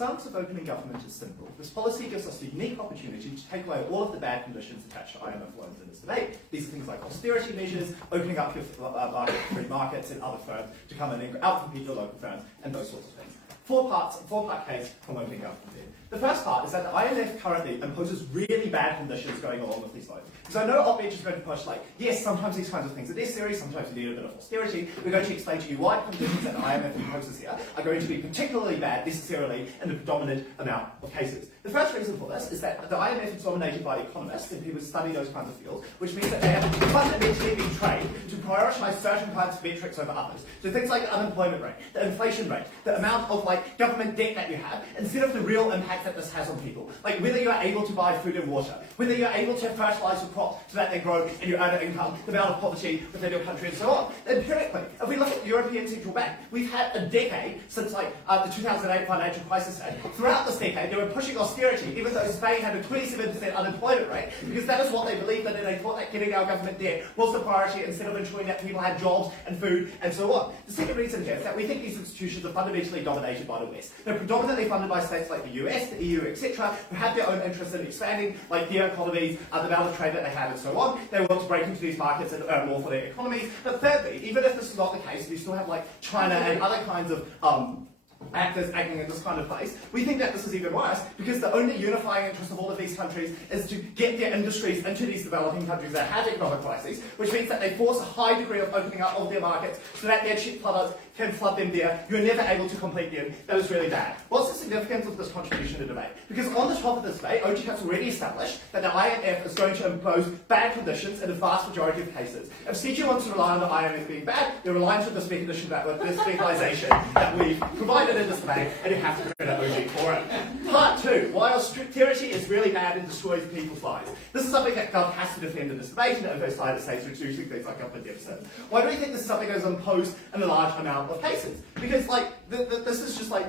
stance of opening government is simple. This policy gives us a unique opportunity to take away all of the bad conditions attached to IMF loans in this debate. These are things like austerity measures, opening up your free markets and other firms to come in and outcompete your local firms, and those sorts of things. Four-part case from opening government. The first part is that the IMF currently imposes really bad conditions going along with these loans. Because I know Opbench is going to push like, yes, sometimes these kinds of things are necessary, sometimes you need a bit of austerity. We're going to explain to you why the conditions that the IMF imposes here are going to be particularly bad necessarily in the predominant amount of cases. The first reason for this is that the IMF is dominated by economists and people who study those kinds of fields, which means that they have fundamentally been trained to prioritise certain kinds of metrics over others. So things like the unemployment rate, the inflation rate, the amount of like government debt that you have, instead of the real impact that this has on people. Like whether you are able to buy food and water, whether you're able to fertilise your crops so that they grow and you earn an income, the amount of poverty within your country and so on. Empirically, if we look at the European Central Bank, we've had a decade since like the 2008 financial crisis hit. Throughout this decade, they were pushing austerity, even though Spain had a 27% unemployment rate, because that is what they believed, and they thought that getting our government debt was the priority instead of ensuring that people had jobs and food and so on. The second reason here is that we think these institutions are fundamentally dominated by the West. They're predominantly funded by states like the US, the EU, etc., who have their own interests in expanding like their economies, the amount of trade that they have and so on. They want to break into these markets and earn more for their economies. But thirdly, even if this is not the case, we still have like China and other kinds of actors acting in this kind of place. We think that this is even worse because the only unifying interest of all of these countries is to get their industries into these developing countries that have economic crises, which means that they force a high degree of opening up of their markets so that their cheap flooders can flood them there. You're never able to complete them. That is really bad. What's the significance of this contribution to debate? Because on the top of this debate, OG has already established that the IMF is going to impose bad conditions in a vast majority of cases. If CG wants to rely on the IMF being bad, they're relying on this mechanism that with this legalisation that we've provided in this debate, and you have to credit OG for it. Part two, why austerity is really bad and destroys people's lives. This is something that Gov has to defend in this debate, and it goes side to side reducing things like government deficits. Why do we think this is something that is imposed in a large amount of cases? Because like this is just like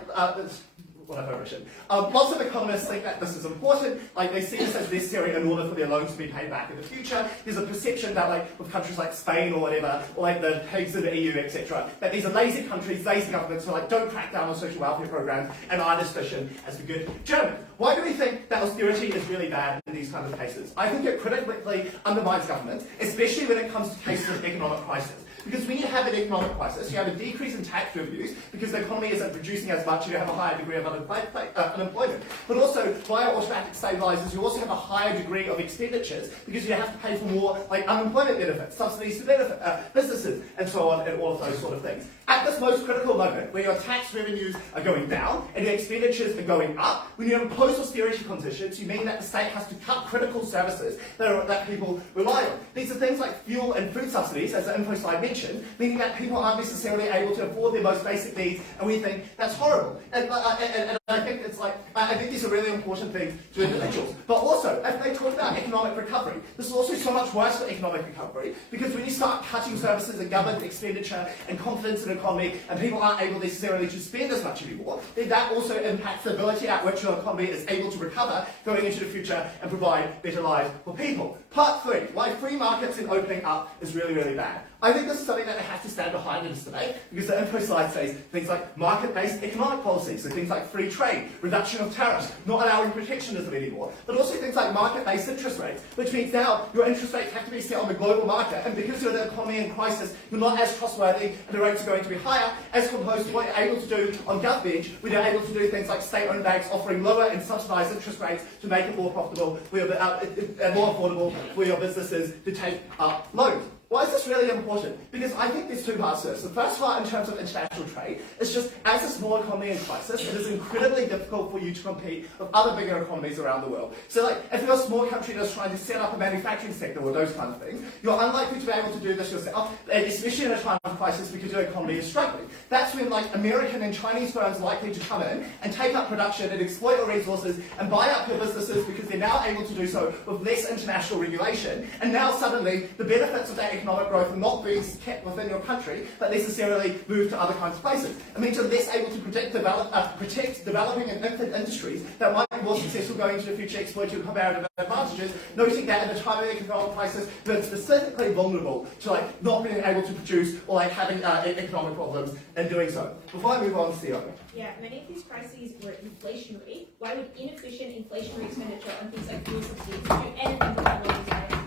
what I've written. Lots of economists think that this is important, like they see this as necessary in order for their loans to be paid back in the future. There's a perception that like with countries like Spain or whatever, or like the pigs in the EU, etc., that these are lazy countries, lazy governments who like don't crack down on social welfare programs and aren't as efficient as the good Germans. Why do we think that austerity is really bad in these kinds of cases? I think it critically undermines government, especially when it comes to cases of economic crisis. Because when you have an economic crisis, you have a decrease in tax revenues because the economy isn't producing as much and you have a higher degree of unemployment. But also, via automatic stabilisers, you also have a higher degree of expenditures because you have to pay for more like unemployment benefits, subsidies to benefit businesses, and so on, and all of those sort of things. At this most critical moment, where your tax revenues are going down and your expenditures are going up, when you impose austerity conditions, you mean that the state has to cut critical services that people rely on. These are things like fuel and food subsidies, as the info slide mentioned, meaning that people aren't necessarily able to afford their most basic needs, and we think that's horrible. And I think it's like, I think these are really important things to individuals. But also, if they talk about economic recovery, this is also so much worse for economic recovery, because when you start cutting services and government expenditure and confidence in the economy, and people aren't able necessarily to spend as much anymore, then that also impacts the ability at which your economy is able to recover going into the future and provide better lives for people. Part three, why free markets and opening up is really, really bad. I think this is something that they have to stand behind in this debate, because the info slide says things like market-based economic policies, so things like free trade, reduction of tariffs, not allowing protectionism anymore, but also things like market-based interest rates, which means now your interest rates have to be set on the global market, and because you're in an economy in crisis, you're not as trustworthy, and the rates are going to be higher, as opposed to what you're able to do on GovBench, where you're able to do things like state-owned banks offering lower and subsidised interest rates to make it more profitable, and more affordable for your businesses to take up loans. Why is this really important? Because I think there's two parts to this. The first part, in terms of international trade, is just as a small economy in crisis, it is incredibly difficult for you to compete with other bigger economies around the world. So like, if you're a small country that's trying to set up a manufacturing sector or those kind of things, you're unlikely to be able to do this yourself, especially in a time of crisis because your economy is struggling. That's when like American and Chinese firms are likely to come in and take up production and exploit your resources and buy up your businesses because they're now able to do so with less international regulation. And now suddenly, the benefits of that economic growth and not being kept within your country, but necessarily moved to other kinds of places. It means you're less able to protect developing and infant industries that might be more successful going into the future, exploit your comparative advantages, noting that at a time of economic crisis, they're specifically vulnerable to not being able to produce or having economic problems in doing so. Before I move on, Theo. Yeah, many of these crises were inflationary. Why would inefficient inflationary expenditure on things like fuel subsidies do anything to handle these crises?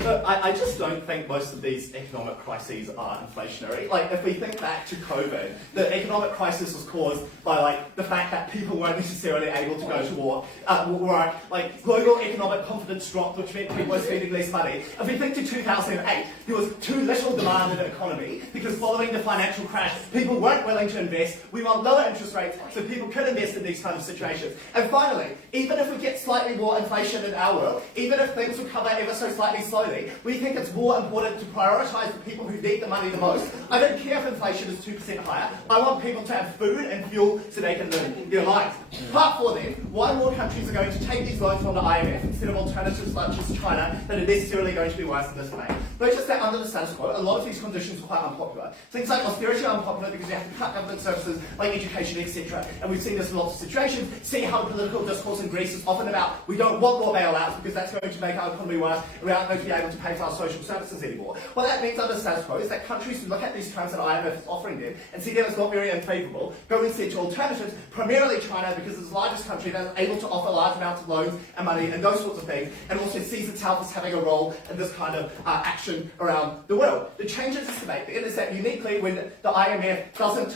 So I just don't think most of these economic crises are inflationary. If we think back to COVID, the economic crisis was caused by the fact that people weren't necessarily able to go to war. Global economic confidence dropped, which meant people were spending less money. If we think to 2008, there was too little demand in the economy because following the financial crash, people weren't willing to invest. We want lower interest rates so people could invest in these kinds of situations. And finally, even if we get slightly more inflation in our world, even if things recover ever so slightly slowly, we think it's more important to prioritise the people who need the money the most. I don't care if inflation is 2% higher. I want people to have food and fuel so they can live their lives. Part 4 then, why more countries are going to take these loans from the IMF instead of alternatives such as China that are necessarily going to be worse than this way. Notice that under the status quo, a lot of these conditions are quite unpopular. Things like austerity are unpopular because you have to cut government services like education, etc. And we've seen this in lots of situations. See how the political discourse in Greece is often about we don't want more bailouts because that's going to make our economy worse and we aren't going to be able to pay for our social services anymore. What that means under status quo is that countries who look at these terms that IMF is offering them and see them as not very unfavourable go instead to alternatives, primarily China because it's the largest country that is able to offer large amounts of loans and money and those sorts of things, and also sees itself as having a role in this kind of action around the world. The change it is to make is that uniquely when the IMF doesn't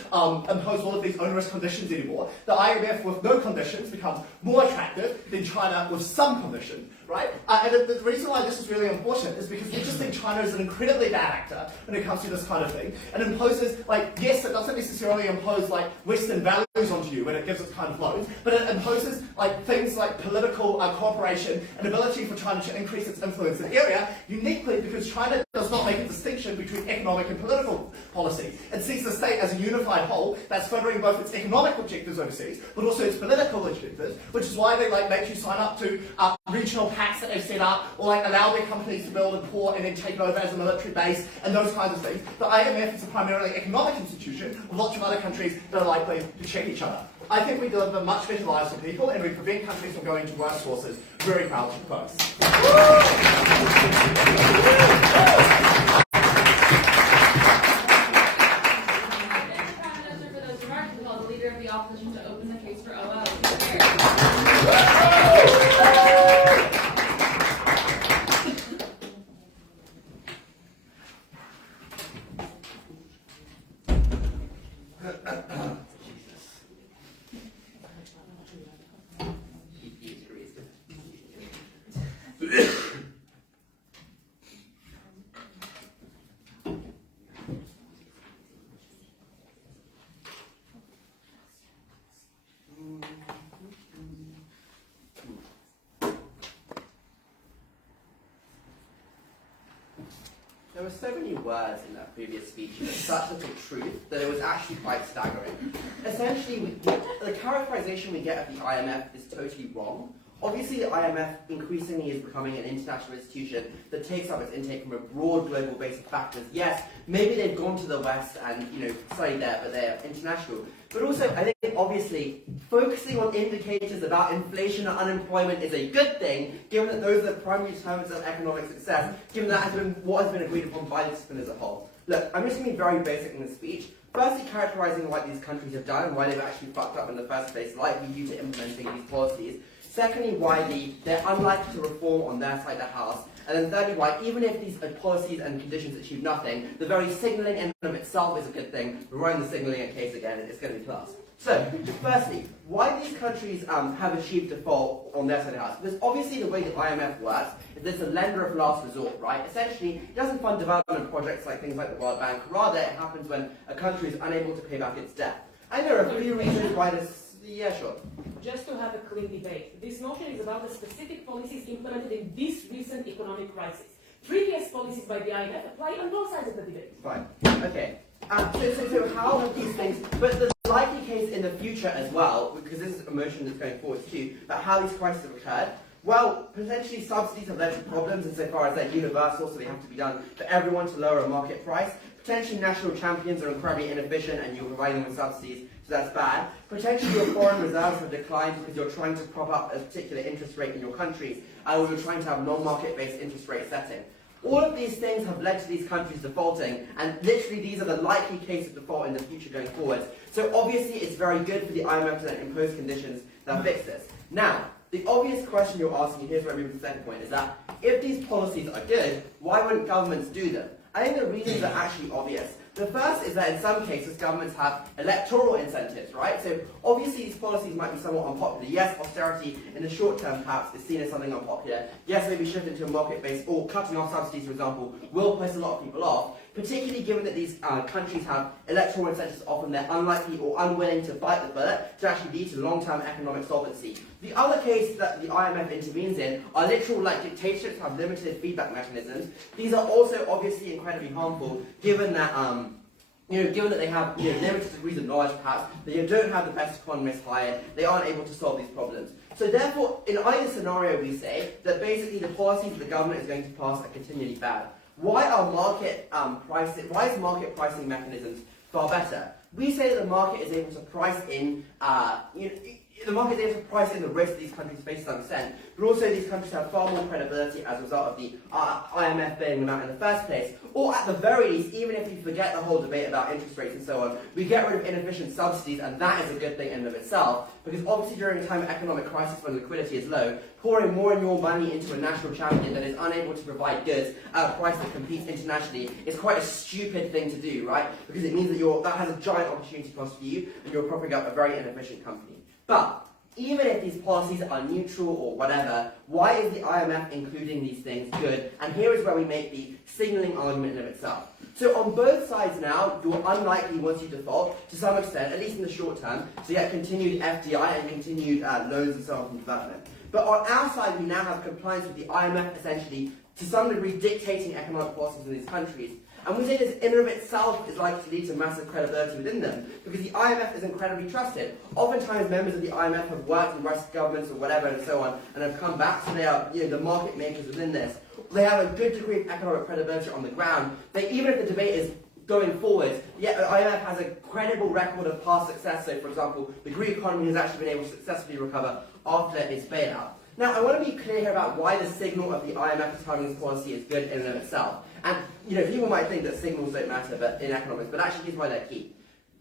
impose all of these onerous conditions anymore, the IMF with no conditions becomes more attractive than China with some conditions. Right? And the reason why this is really important is because we just think China is an incredibly bad actor when it comes to this kind of thing, and imposes, yes, it doesn't necessarily impose, Western values onto you when it gives its kind of loans, but it imposes, things like political cooperation and ability for China to increase its influence in the area, uniquely because China does not make a distinction between economic and political policy. It sees the state as a unified whole that's furthering both its economic objectives overseas, but also its political objectives, which is why they, make you sign up to regional pacts that they've set up, or allow their companies to build a port and then take it over as a military base, and those kinds of things. The IMF is a primarily economic institution, with lots of other countries that are likely to check each other. I think we deliver much better lives for people, and we prevent countries from going to worse sources. Very proud to propose. The leader of the opposition to open the case for OL. There were so many words in that previous speech and such little truth that it was actually quite staggering. Essentially, the characterization we get of the IMF is totally wrong. Obviously, the IMF increasingly is becoming an international institution that takes up its intake from a broad global base of factors. Yes, maybe they've gone to the West and studied there, but they're international. But also, I think, obviously, focusing on indicators about inflation and unemployment is a good thing, given that those are the primary determinants of economic success, given that has been what has been agreed upon by the discipline as a whole. Look, I'm just going to be very basic in this speech. Firstly, characterizing what these countries have done and why they've actually fucked up in the first place, likely due to implementing these policies. Secondly, why they're unlikely to reform on their side of the house. And then thirdly, why even if these policies and conditions achieve nothing, the very signalling in and of itself is a good thing. We're running the signalling case again, and it's going to be class. So, firstly, why these countries have achieved default on their side of the house? Because obviously the way the IMF works is it's a lender of last resort, right? Essentially, it doesn't fund development projects like things like the World Bank. Rather, it happens when a country is unable to pay back its debt. And there are a few reasons why this... Yeah, sure. Just to have a clean debate, this motion is about the specific policies implemented in this recent economic crisis. Previous policies by the IMF apply on both sides of the debate. Fine. Okay. So how have these things... But the likely case in the future as well, because this is a motion that's going forward too, about how these crises have occurred, Well, potentially subsidies have led to problems insofar as they're universal, so they have to be done for everyone to lower a market price. Potentially national champions are incredibly inefficient and you're providing them with subsidies, so that's bad. Potentially your foreign reserves have declined because you're trying to prop up a particular interest rate in your countries, or you're trying to have non-market-based interest rate setting. All of these things have led to these countries defaulting, and literally these are the likely case of default in the future going forward. So obviously it's very good for the IMF to then impose conditions that fix this. Now, the obvious question you're asking, here's where we move to the second point, is that if these policies are good, why wouldn't governments do them? I think the reasons are actually obvious. The first is that in some cases governments have electoral incentives, right? So obviously these policies might be somewhat unpopular. Yes, austerity in the short term perhaps is seen as something unpopular. Yes, maybe shifting to a market-based or cutting off subsidies, for example, will piss a lot of people off, particularly given that these countries have electoral incentives. Often they're unlikely or unwilling to bite the bullet to actually lead to long-term economic solvency. The other case that the IMF intervenes in are literal dictatorships have limited feedback mechanisms. These are also obviously incredibly harmful, given that given that they have limited degrees of knowledge, perhaps they don't have the best economists hired, they aren't able to solve these problems. So therefore, in either scenario, we say that basically the policies that the government is going to pass are continually bad. Why are market pricing mechanisms far better? We say that the market is able to price in the market is able to price in the risk these countries face to some extent, but also these countries have far more credibility as a result of the IMF bailing them out in the first place. Or at the very least, even if you forget the whole debate about interest rates and so on, we get rid of inefficient subsidies, and that is a good thing in and of itself, because obviously during a time of economic crisis when liquidity is low, pouring more and more money into a national champion that is unable to provide goods at a price that competes internationally is quite a stupid thing to do, right? Because it means that that has a giant opportunity cost for you, and you're propping up a very inefficient company. But even if these policies are neutral or whatever, why is the IMF including these things good? And here is where we make the signalling argument in of itself. So on both sides now, you're unlikely once you default, to some extent, at least in the short term, to get continued FDI and continued loans and so on from development. But on our side, we now have compliance with the IMF essentially, to some degree, dictating economic policies in these countries. And we say this in and of itself is likely to lead to massive credibility within them, because the IMF is incredibly trusted. Oftentimes members of the IMF have worked in Western governments or whatever and so on, and have come back, so they are the market makers within this. They have a good degree of economic credibility on the ground. Even if the debate is going forward, yet the IMF has a credible record of past success. So for example, the Greek economy has actually been able to successfully recover after its bailout. Now, I want to be clear here about why the signal of the IMF having this policy is good in and of itself. And, people might think that signals don't matter in economics, but actually here's why they're key.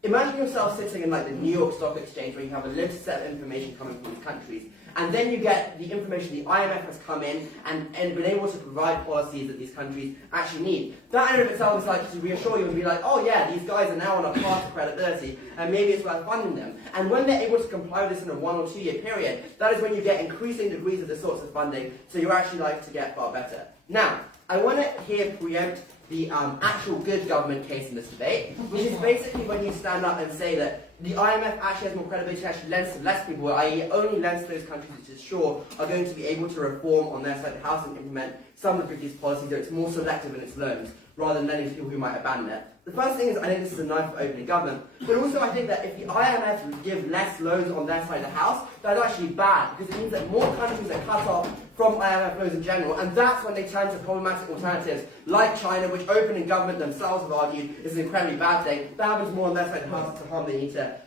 Imagine yourself sitting in the New York Stock Exchange where you have a limited set of information coming from these countries, and then you get the information the IMF has come in and been able to provide policies that these countries actually need. That in and of itself is likely to reassure you and be like, oh yeah, these guys are now on a path to credibility, and maybe it's worth funding them. And when they're able to comply with this in a 1 or 2 year period, that is when you get increasing degrees of the sorts of funding, so you're actually likely to get far better. Now, I want to here preempt the actual good government case in this debate, which is basically when you stand up and say that the IMF actually has more credibility, actually lends to less people, i.e. only lends to those countries which is sure are going to be able to reform on their side of the house and implement some of these policies, so it's more selective in its loans, rather than lending to people who might abandon it. The first thing is I think this is a knife for opening government, but also I think that if the IMF would give less loans on their side of the house, that's actually bad, because it means that more countries are cut off from IMF loans in general, and that's when they turn to problematic alternatives like China, which opening government themselves have argued is an incredibly bad thing. That happens more on their side of the house, it's a harm they need to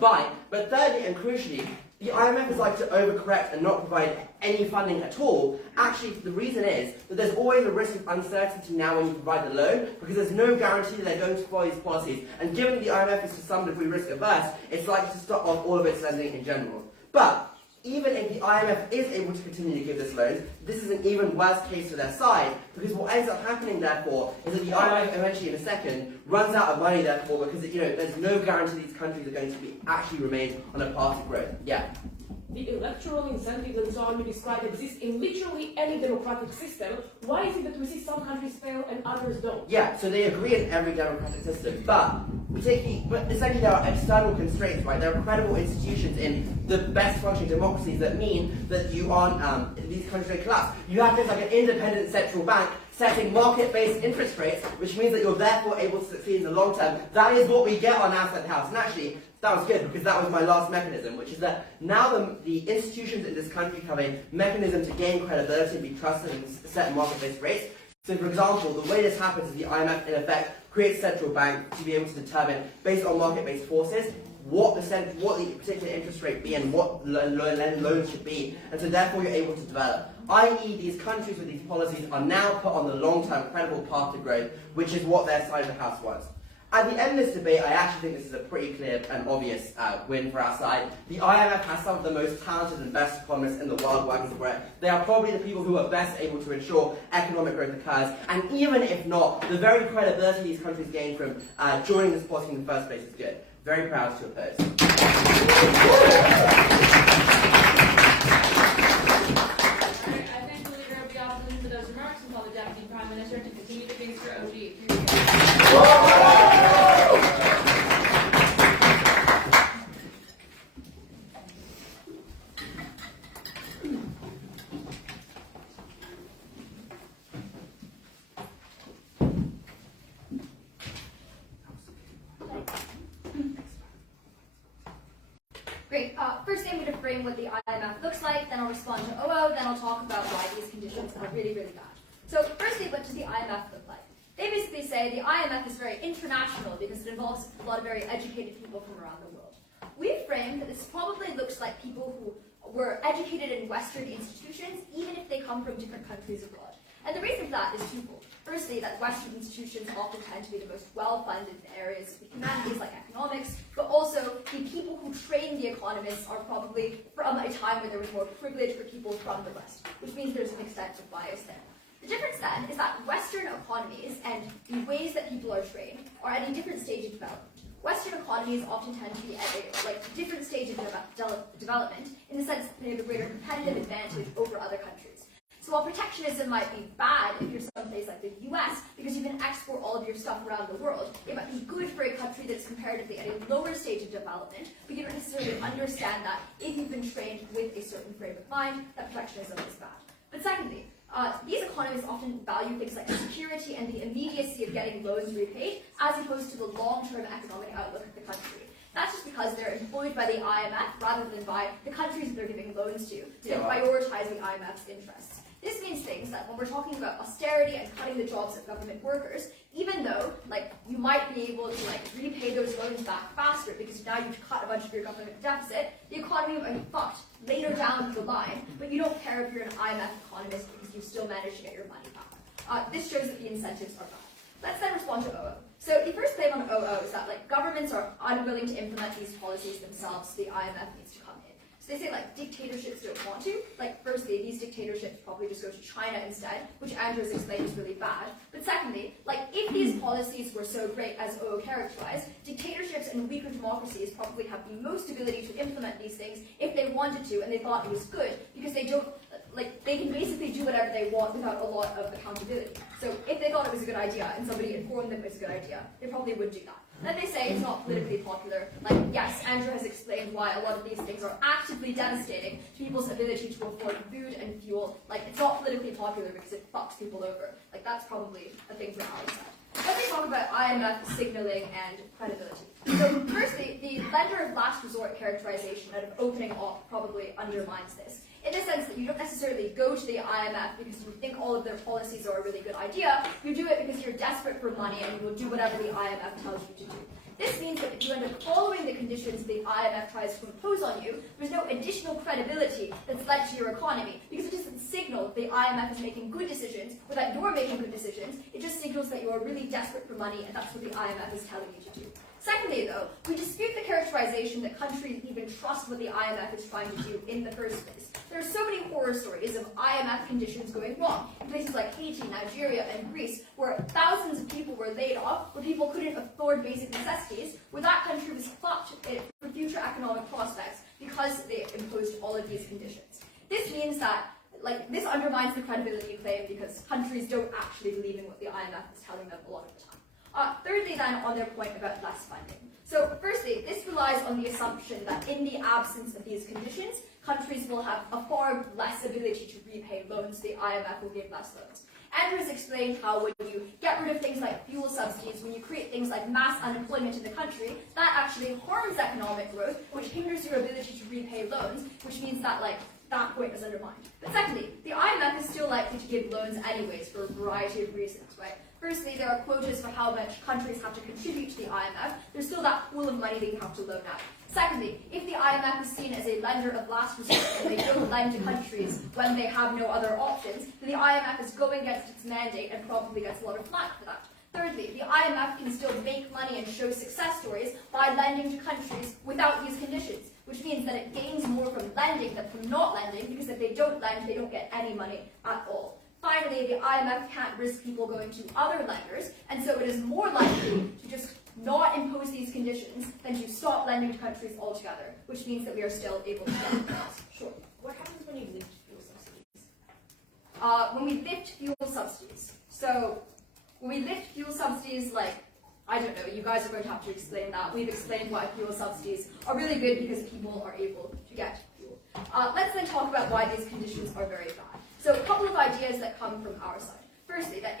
buy. But thirdly and crucially, the IMF is like to overcorrect and not provide any funding at all. Actually, the reason is that there's always a risk of uncertainty now when you provide the loan, because there's no guarantee that they're going to follow these policies. And given the IMF is to some degree risk averse, it's likely to stop off all of its lending in general. But even if the IMF is able to continue to give this loans, this is an even worse case for their side, because what ends up happening, therefore, is that the IMF eventually, in a second, runs out of money, therefore, because there's no guarantee these countries are going to actually remain on a path to growth. Yeah. The electoral incentives and so on you described exist in literally any democratic system. Why is it that we see some countries fail and others don't? Yeah, so they agree in every democratic system, but essentially there are external constraints, right? There are credible institutions in the best functioning democracies that mean that you aren't, these countries don't collapse. You have things like an independent central bank setting market-based interest rates, which means that you're therefore able to succeed in the long term. That is what we get on our side of the house. And actually, That was good, because that was my last mechanism, which is that now the institutions in this country have a mechanism to gain credibility and be trusted and set market-based rates. So, for example, the way this happens is the IMF, in effect, creates a central bank to be able to determine, based on market-based forces, what the particular interest rate be and what loans should be, and so therefore you're able to develop. I.e., these countries with these policies are now put on the long-term credible path to growth, which is what their side of the house wants. At the end of this debate, I actually think this is a pretty clear and obvious win for our side. The IMF has some of the most talented and best economists in the world working for it. They are probably the people who are best able to ensure economic growth occurs, and even if not, the very credibility these countries gain from joining this policy in the first place is good. Very proud to oppose. I thank the Leader of the Opposition for those remarks and call the Deputy Prime Minister to continue the case for OD. Great. First, I'm going to frame what the IMF looks like, then I'll respond to OO, then I'll talk about why these conditions are really, really bad. So firstly, what does the IMF look like? They basically say the IMF is very international because it involves a lot of very educated people from around the world. We've framed that this probably looks like people who were educated in Western institutions, even if they come from different countries abroad. And the reason for that is twofold. Firstly, that Western institutions often tend to be the most well-funded in areas of the humanities like economics, but also the people who train the economists are probably from a time where there was more privilege for people from the West, which means there's an extent of bias there. The difference then is that Western economies and the ways that people are trained are at a different stage of development. Western economies often tend to be at a different stage of development in the sense that they have a greater competitive advantage over other countries. So while protectionism might be bad if you're someplace like the US, because you can export all of your stuff around the world, it might be good for a country that's comparatively at a lower stage of development, but you don't necessarily understand that if you've been trained with a certain frame of mind, that protectionism is bad. But secondly, these economies often value things like security and the immediacy of getting loans repaid, as opposed to the long-term economic outlook of the country. That's just because they're employed by the IMF rather than by the countries that they're giving loans to prioritize the IMF's interests. This means things that when we're talking about austerity and cutting the jobs of government workers, even though you might be able to repay those loans back faster because now you've cut a bunch of your government deficit, the economy might be fucked later down the line, but you don't care if you're an IMF economist because you still manage to get your money back. This shows that the incentives are bad. Let's then respond to OO. So the first claim on OO is that governments are unwilling to implement these policies themselves, so the IMF needs to come in. So they say dictatorships don't want to. Firstly, these dictatorships probably just go to China instead, which Andrew has explained is really bad. But secondly, if these policies were so great as OO characterized, dictatorships and weaker democracies probably have the most ability to implement these things if they wanted to and they thought it was good, because they don't, they can basically do whatever they want without a lot of accountability. So if they thought it was a good idea and somebody informed them it was a good idea, they probably would do that. Then they say it's not politically popular. Yes, Andrew has explained why a lot of these things are actively devastating to people's ability to afford food and fuel. It's not politically popular because it fucks people over. That's probably a thing for our side. Let me talk about IMF signaling and credibility. So firstly, the lender of last resort characterization out of opening up probably undermines this, in the sense that you don't necessarily go to the IMF because you think all of their policies are a really good idea. You do it because you're desperate for money and you will do whatever the IMF tells you to do. This means that if you end up following the conditions the IMF tries to impose on you, there's no additional credibility that's led to your economy, because it doesn't signal that the IMF is making good decisions or that you're making good decisions. It just signals that you are really desperate for money, and that's what the IMF is telling you to do. Secondly, though, we dispute the characterization that countries even trust what the IMF is trying to do in the first place. There are so many horror stories of IMF conditions going wrong in places like Haiti, Nigeria, and Greece, where thousands of people were laid off, where people couldn't afford basic necessities, where that country was fucked for future economic prospects because they imposed all of these conditions. This means that this undermines the credibility claim because countries don't actually believe in what the IMF is telling them a lot of the time. Thirdly, then, on their point about less funding. So, firstly, this relies on the assumption that in the absence of these conditions, countries will have a far less ability to repay loans, the IMF will give less loans. Andrew has explained how when you get rid of things like fuel subsidies, when you create things like mass unemployment in the country, that actually harms economic growth, which hinders your ability to repay loans, which means that that point is undermined. But secondly, the IMF is still likely to give loans anyways for a variety of reasons, right? Firstly, there are quotas for how much countries have to contribute to the IMF. There's still that pool of money they have to loan out. Secondly, if the IMF is seen as a lender of last resort and they don't lend to countries when they have no other options, then the IMF is going against its mandate and probably gets a lot of flack for that. Thirdly, the IMF can still make money and show success stories by lending to countries without these conditions, which means that it gains more from lending than from not lending, because if they don't lend, they don't get any money at all. Finally, the IMF can't risk people going to other lenders, and so it is more likely to just not impose these conditions than to stop lending to countries altogether, which means that we are still able to get loans. Sure. What happens when you lift fuel subsidies? When we lift fuel subsidies, so when we lift fuel subsidies, I don't know, you guys are going to have to explain that. We've explained why fuel subsidies are really good because people are able to get fuel. Let's then talk about why these conditions are very bad. So a couple of ideas that come from our side. Firstly, that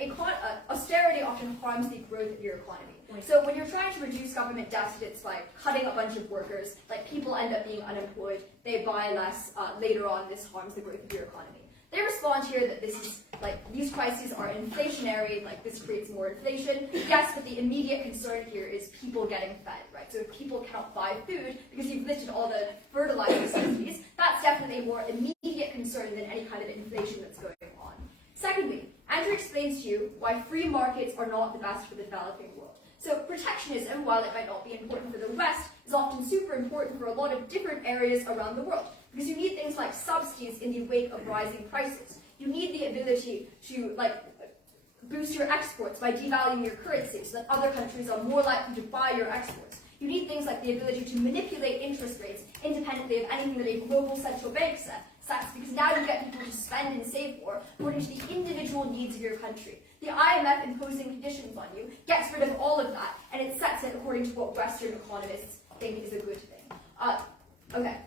austerity often harms the growth of your economy. So when you're trying to reduce government deficits by cutting a bunch of workers, people end up being unemployed, they buy less, later on this harms the growth of your economy. They respond here that this is, these crises are inflationary, this creates more inflation. Yes, but the immediate concern here is people getting fed, right? So if people cannot buy food because you've lifted all the fertilizer subsidies, that's definitely a more immediate concern than any kind of inflation that's going on. Secondly, Andrew explains to you why free markets are not the best for the developing world. So protectionism, while it might not be important for the West, is often super important for a lot of different areas around the world. Because you need things like subsidies in the wake of rising prices. You need the ability to boost your exports by devaluing your currency so that other countries are more likely to buy your exports. You need things like the ability to manipulate interest rates independently of anything that a global central bank sets, because now you get people to spend and save more according to the individual needs of your country. The IMF imposing conditions on you gets rid of all of that, and it sets it according to what Western economists think is a good thing. Okay.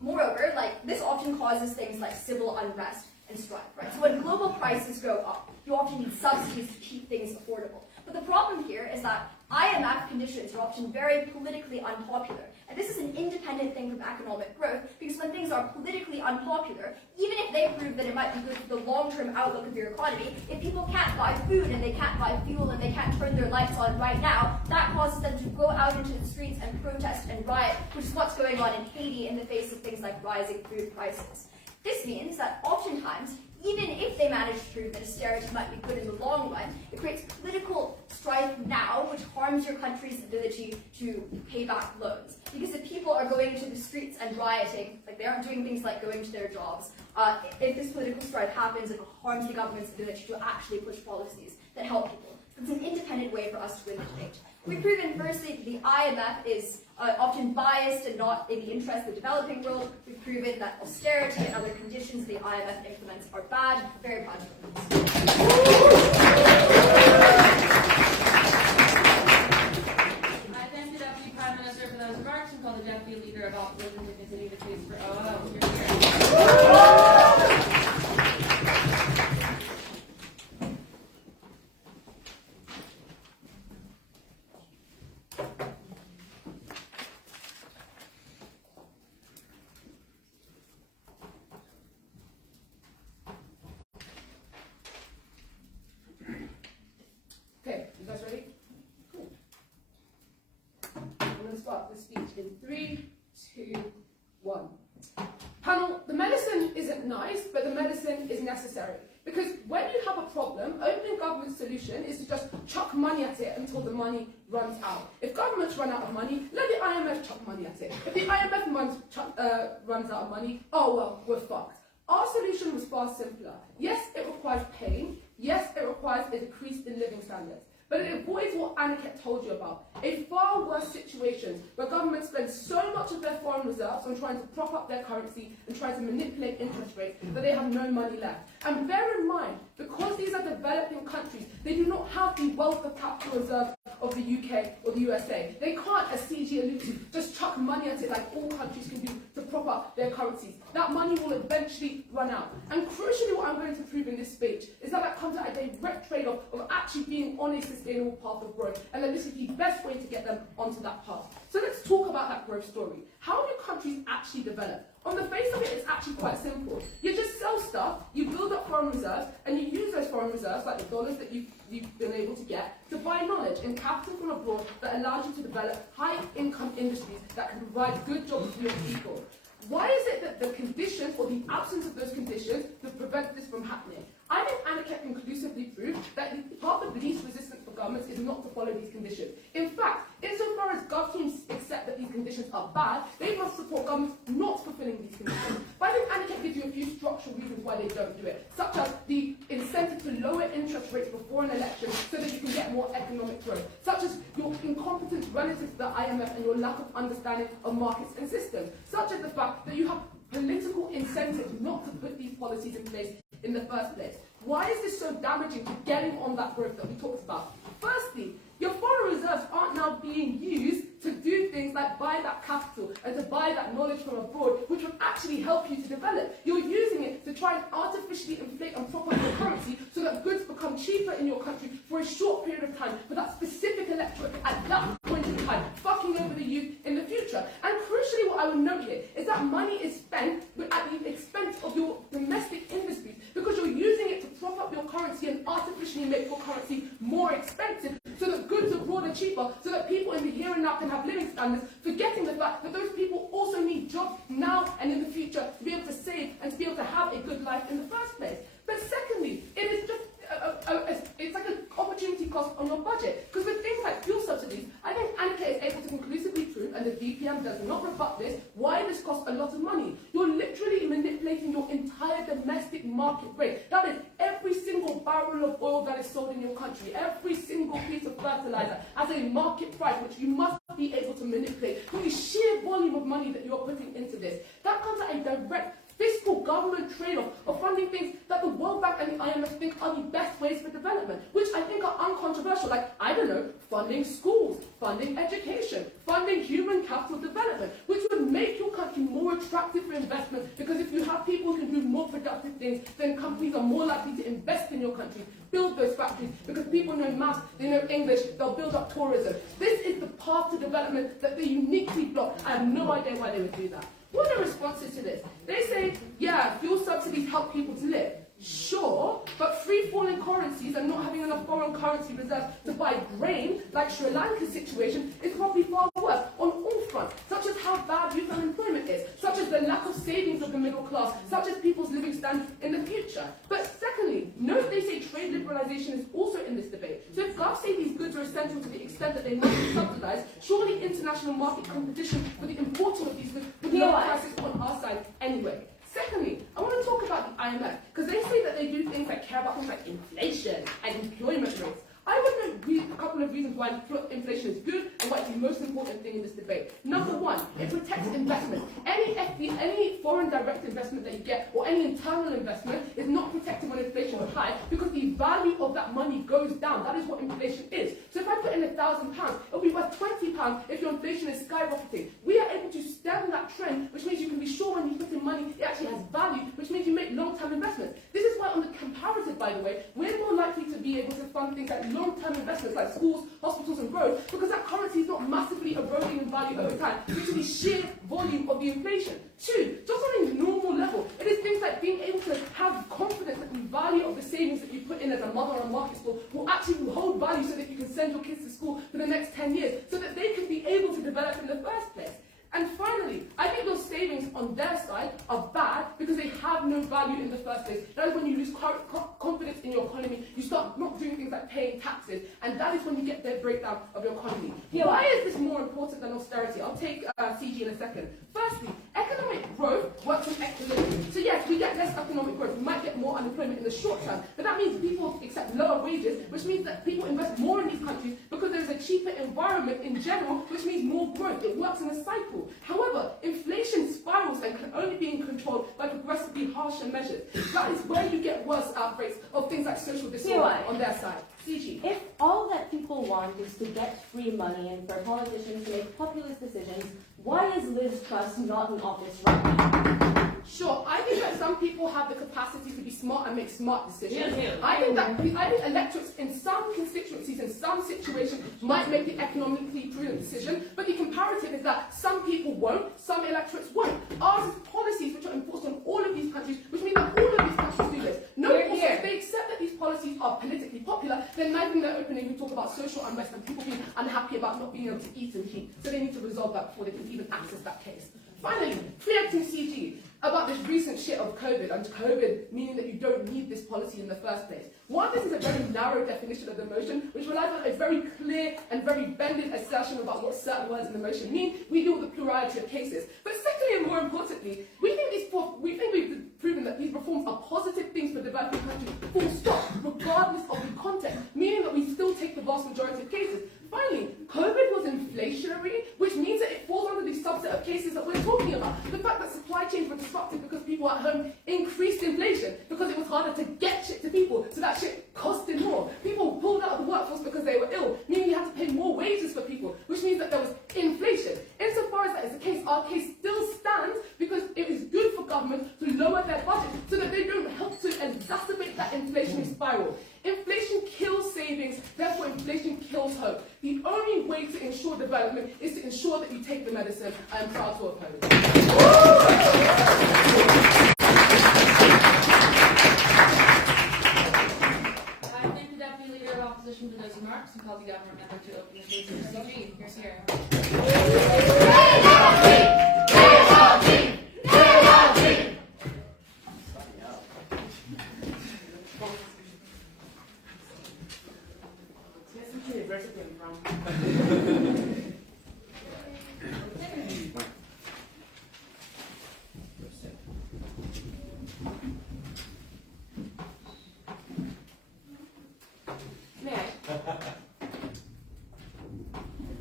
Moreover, this often causes things like civil unrest and strife, right? So when global prices go up, you often need subsidies to keep things affordable. But the problem here is that IMF conditions are often very politically unpopular. And this is an independent thing from economic growth, because when things are politically unpopular, even if they prove that it might be good for the long-term outlook of your economy, if people can't buy food and they can't buy fuel and they can't turn their lights on right now, that causes them to go out into the streets and protest and riot, which is what's going on in Haiti in the face of things like rising food prices. This means that oftentimes, even if they manage to prove that austerity might be good in the long run, it creates political strife now, which harms your country's ability to pay back loans. Because if people are going into the streets and rioting, they aren't doing things like going to their jobs, if this political strife happens, it harms the government's ability to actually push policies that help people. So it's an independent way for us to win the debate. We've proven, firstly, that the IMF is often biased and not in the interest of the developing world. We've proven that austerity and other conditions the IMF implements are bad. Very proud of them. I thank the Deputy Prime Minister for those remarks and call the Deputy Leader of Opposition to continue the case for Okay, you guys ready? Cool. I'm going to start this speech in 3, 2, 1. Panel, the medicine isn't nice, but the medicine is necessary. Because when you have a problem, opening government solution is to just chuck money at it until the money runs out. If governments run out of money, let the IMF chuck money at it. If the IMF runs out of money, oh well, we're fucked. Our solution was far simpler. Yes, it requires pain. Yes, it requires a decrease in living standards. But it avoids what Aniket told you about, a far worse situation where governments spend so much of their foreign reserves on trying to prop up their currency and trying to manipulate interest rates that they have no money left. And bear in mind, because these are developing countries, they do not have the wealth of capital reserves of the UK or the USA. They can't, as CG alluded to, just chuck money at it like all countries can do to prop up their currencies. That money will eventually run out. And crucially, what I'm going to prove in this speech is that comes at a direct trade-off of actually being on a sustainable path of growth, and that this is the best way to get them onto that path. So let's talk about that growth story. How do countries actually develop? On the face of it, it's actually quite simple. You just sell stuff, you build up foreign reserves, and you use those foreign reserves, like the dollars that you've been able to get, to buy knowledge and capital from abroad that allows you to develop high-income industries that can provide good jobs for your people. Why is it that the conditions, or the absence of those conditions, that prevent this from happening? I think Annika conclusively proved that the path of least resistance for governments is not to follow these conditions. In fact, insofar as gov teams accept that these conditions are bad, they must support governments not fulfilling these conditions. But I think Annika gives you a few structural reasons why they don't do it, such as the incentive to lower interest rates before an election so that you can get more economic growth, such as your incompetence relative to the IMF and your lack of understanding of markets and systems, such as the fact that you have political incentives not to put these policies in place in the first place. Why is this so damaging to getting on that growth that we talked about? Firstly, your foreign reserves aren't now being used to do things like buy that capital and to buy that knowledge from abroad, which would actually help you to develop. You're using it to try and artificially inflate and prop up your currency so that goods become cheaper in your country for a short period of time for that specific electorate at that point in time, fucking over the youth in the future. And crucially, what I would note here is that money is spent at the expense of your domestic industries because you're using it to prop up your currency and artificially make your currency more expensive so that goods abroad are cheaper, so that people in the here and now can have living standards, forgetting the fact that those people also need jobs now and in the future to be able to save and to be able to have a good life in the first place. But secondly, it is just it's like an opportunity cost on your budget. Because with things like fuel subsidies, I think Annika is able to conclusively prove, and the DPM does not rebut this, why this costs a lot of money. You're literally manipulating your entire domestic market rate. That is, every single barrel of oil that is sold in your country, every single piece of fertilizer has a market price which you must be able to manipulate for the sheer volume of money that you are putting into this. That comes at a direct fiscal government trade-off of funding things that the World Bank and the IMF think are the best ways for development, which I think are uncontroversial, like, I don't know, funding schools, funding education, funding human capital development, which would make your country more attractive for investment, because if you have people who can do more productive things, then companies are more likely to invest in your country, build those factories, because people know maths, they know English, they'll build up tourism. This is the path to development that they uniquely block. I have no idea why they would do that. What are the responses to this? They say, yeah, fuel subsidies help people to live. Sure, but free-falling currencies and not having enough foreign currency reserves to buy grain, like Sri Lanka's situation, is probably far worse on all fronts, such as how bad youth unemployment is, such as the lack of savings of the middle class, such as people's living standards in the future. But secondly, note they say trade liberalisation is also in this debate. So if Gov say these goods are essential to the extent that they must be subsidised, surely international market competition for the importing of these goods would lower prices on our side anyway. Secondly, I want to talk about the IMF, because they say that they do things like care about things like inflation and employment rates. I would note a couple of reasons why inflation is good and why it's the most important thing in this debate. Number one, it protects investment. Any foreign direct investment that you get or any internal investment is not protected when inflation is high because the value of that money goes down. That is what inflation is. So if I put in £1,000, it'll be worth £20 if your inflation is skyrocketing. We are able to stem that trend, which means you can be sure when you put in money, it actually has value, which means you make long-term investments. This is why on the comparative, by the way, we're more likely to be able to fund things like long-term investments like schools, hospitals and roads, because that currency is not massively eroding in value over time due to the sheer volume of the inflation. Two, just on a normal level, it is things like being able to have confidence that the value of the savings that you put in as a mother on a market stall will actually hold value so that you can send your kids to school for the next 10 years, so that they can be able to develop in the first place. And finally, I think those savings on their side are bad because they have no value in the first place. That is when you lose confidence in your economy, you start not doing things like paying taxes, and that is when you get the breakdown of your economy. Why is this more important than austerity? I'll take CG in a second. Firstly, economic economic growth works in equilibrium. So yes, we get less economic growth. We might get more unemployment in the short term, but that means people accept lower wages, which means that people invest more in these countries because there's a cheaper environment in general, which means more growth. It works in a cycle. However, inflation spirals and can only be controlled by progressively harsher measures. That is where you get worse outbreaks of things like social disorder on their side. CG. If all that people want is to get free money and for politicians to make populist decisions, why is Liz Truss not in office right now? Sure, I think that some people have the capacity to be smart and make smart decisions. Yeah. I think electorates in some constituencies, in some situations, might make the economically prudent decision, but the comparative is that some people won't, some electorates won't. Ours is policies which are enforced on all of these countries, which mean that all of these countries do this. If they accept that these policies are politically popular, then I think they're opening to talk about social unrest and people being unhappy about not being able to eat and heat. So they need to resolve that before they can even access that case. Finally, preempting CG about this recent shit of COVID, and COVID meaning that you don't need this policy in the first place. One, this is a very narrow definition of the motion, which relies on a very clear and very bended assertion about what certain words in the motion mean. We deal with the plurality of cases. But secondly, and more importantly, we think we've proven that these reforms are positive things for developing countries, full stop, regardless of the context, meaning that we still take the vast majority of cases. Finally, COVID was inflationary, which means that it falls under the subset of cases that we're talking about. The fact that supply chains were disrupted because people at home increased inflation, because it was harder to get shit to people, so that shit costed more. People pulled out of the workforce because they were ill, meaning you had to pay more wages for people, which means that there was inflation. Insofar as that is the case, our case still stands because it is good for government to lower their budget so that they don't help to exacerbate that inflationary spiral. Inflation kills savings, therefore inflation kills hope. The only way to ensure development is to ensure that you take the medicine. I am proud to oppose. I thank the Deputy Leader of Opposition for those remarks and call the Government member to open the case for CG. Here's here.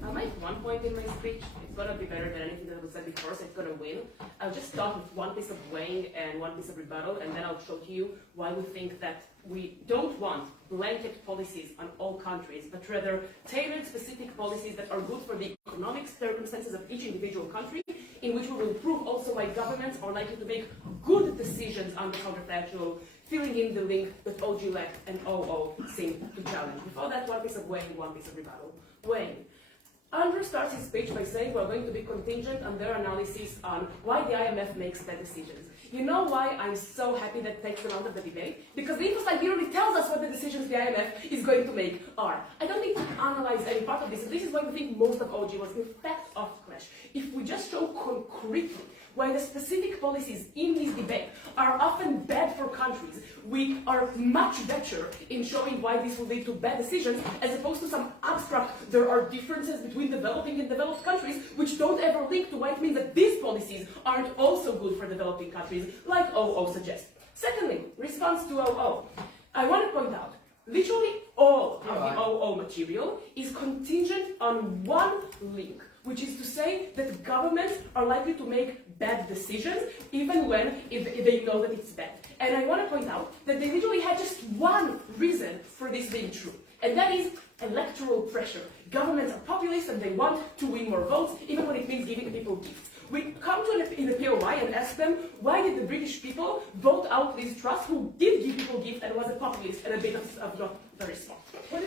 I'll make one point in my speech. It's going to be better than anything that was said before, so it's going to win. I'll just start with one piece of weighing and one piece of rebuttal, and then I'll show to you why we think that we don't want blanket policies on all countries, but rather tailored specific policies that are good for the economic circumstances of each individual country, in which we will prove also why governments are likely to make good decisions on the counterfactual, filling in the link that OG-LEC and OO seem to challenge. Before that, one piece of weighing, one piece of rebuttal. Weighing. Andrew starts his speech by saying we're going to be contingent on their analysis on why the IMF makes bad decisions. You know why I'm so happy that takes them out of the debate? Because the info slide literally tells us what the decisions the IMF is going to make are. I don't need to analyze any part of this. This is why we think most of OG was in fact off the crash. If we just show concretely why the specific policies in this debate are often bad for countries, we are much better in showing why this will lead to bad decisions, as opposed to some abstract, there are differences between developing and developed countries, which don't ever link to why it means that these policies aren't also good for developing countries, like OO suggests. Secondly, response to OO. I want to point out, literally all of the OO material is contingent on one link, which is to say that governments are likely to make bad decisions, even when if they know that it's bad. And I want to point out that they literally had just one reason for this being true, and that is electoral pressure. Governments are populist and they want to win more votes, even when it means giving people gifts. We come to in the POI and ask them, why did the British people vote out Liz Truss, who did give people gifts and was a populist and a bit of not very smart?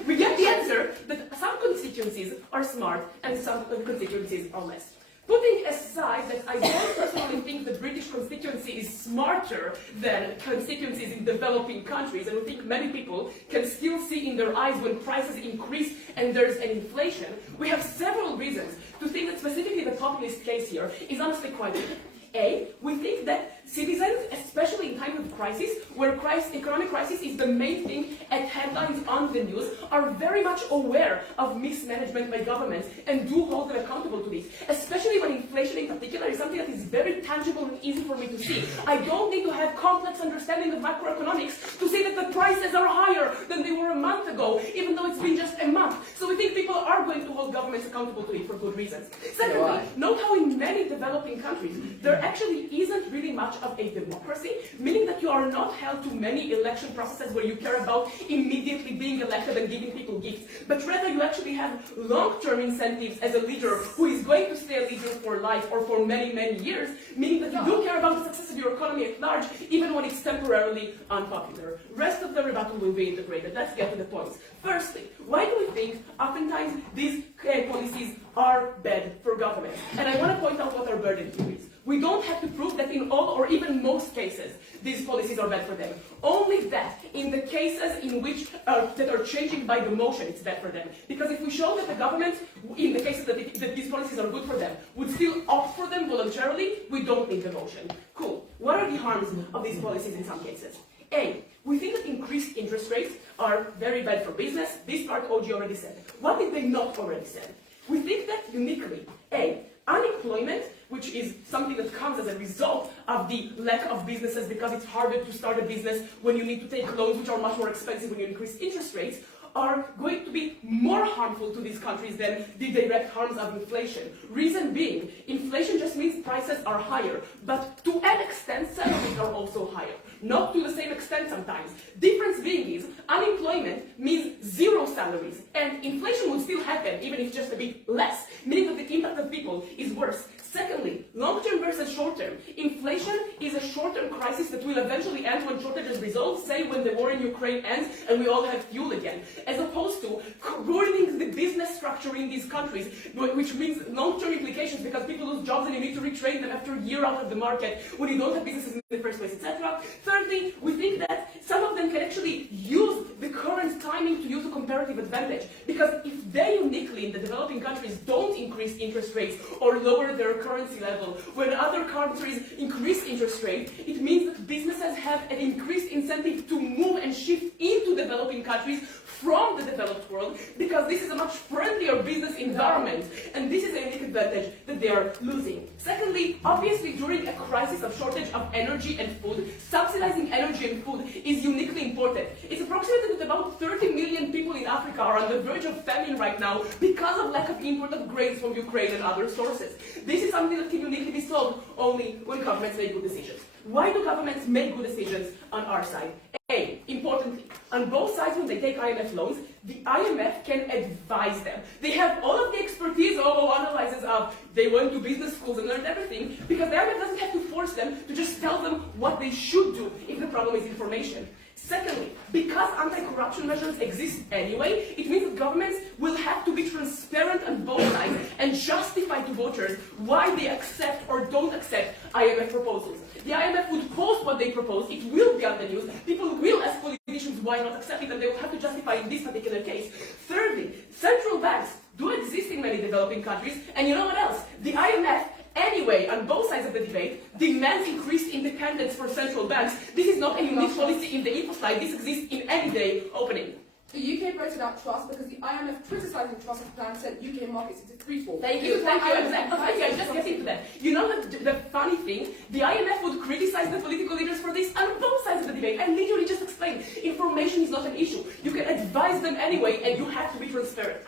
We get the answer that some constituencies are smart and some constituencies are less. Putting aside that I don't personally think the British constituency is smarter than constituencies in developing countries, and we think many people can still see in their eyes when prices increase and there's an inflation, we have several reasons to think that specifically the populist case here is honestly quite good. A, we think that citizens, especially in times of crisis, where economic crisis is the main thing at headlines on the news, are very much aware of mismanagement by governments and do hold them accountable to this. Especially when inflation in particular is something that is very tangible and easy for me to see. I don't need to have complex understanding of macroeconomics to see that the prices are higher than they were a month ago, even though it's been just a month. So we think people are going to hold governments accountable to it for good reasons. Secondly, note how in many developing countries, there actually isn't really much of a democracy, meaning that you are not held to many election processes where you care about immediately being elected and giving people gifts, but rather you actually have long-term incentives as a leader who is going to stay a leader for life or for many, many years, meaning that you do care about the success of your economy at large, even when it's temporarily unpopular. Rest of the rebuttal will be integrated. Let's get to the points. Firstly, why do we think oftentimes these policies are bad for government? And I want to point out what our burden here is. We don't have to prove that in all or even most cases these policies are bad for them. Only that in the cases in which that are changing by the motion, it's bad for them. Because if we show that the government, in the cases that these policies are good for them, would still opt for them voluntarily, we don't need the motion. Cool. What are the harms of these policies in some cases? A, we think that increased interest rates are very bad for business. This part OG already said. What did they not already say? We think that uniquely, A, unemployment, which is something that comes as a result of the lack of businesses because it's harder to start a business when you need to take loans which are much more expensive when you increase interest rates, are going to be more harmful to these countries than the direct harms of inflation. Reason being, inflation just means prices are higher, but to an extent salaries are also higher. Not to the same extent sometimes. Difference being is, unemployment means zero salaries, and inflation will still happen, even if just a bit less, meaning that the impact of people is worse. Secondly, long-term versus short-term. Inflation is a short-term crisis that will eventually end when shortages resolve, say when the war in Ukraine ends and we all have fuel again, as opposed to ruining the business structure in these countries, which means long-term implications because people lose jobs and you need to retrain them after a year out of the market when you don't have businesses in the first place, etc. Thirdly, we think that some of them can actually use the current timing to use a comparative advantage, because if they uniquely in the developing countries don't increase interest rates or lower their currency level, when other countries increase interest rate, it means that businesses have an increased incentive to move and shift into developing countries from the developed world, because this is a much friendlier business environment, and this is a unique advantage that they are losing. Secondly, obviously during a crisis of shortage of energy and food, subsidizing energy and food is uniquely important. It's approximated that about 30 million people in Africa are on the verge of famine right now because of lack of import of grains from Ukraine and other sources. This is something that can uniquely be solved only when governments make good decisions. Why do governments make good decisions on our side? A, importantly, on both sides when they take IMF loans, the IMF can advise them. They have all of the expertise, analyzes of, they went to business schools and learned everything, because the IMF doesn't have to force them to just tell them what they should do if the problem is information. Secondly, because anti-corruption measures exist anyway, it means that governments will have to be transparent on both sides and justify to voters why they accept or don't accept IMF proposals. The IMF would post what they propose, it will be on the news, people will ask politicians why not accept it, and they will have to justify in this particular case. Thirdly, central banks do exist in many developing countries, and you know what else? The IMF, anyway, on both sides of the debate, demands increased independence for central banks. This is not a unique policy in the info slide, this exists in any day opening. The UK voted out trust because the IMF criticising trust plan sent UK markets into freefall. Thank you, exactly. I'm just getting to that. You know the funny thing? The IMF would criticize the political leaders for this on both sides of the debate. I literally just explained. Information is not an issue. You can advise them anyway, and you have to be transparent.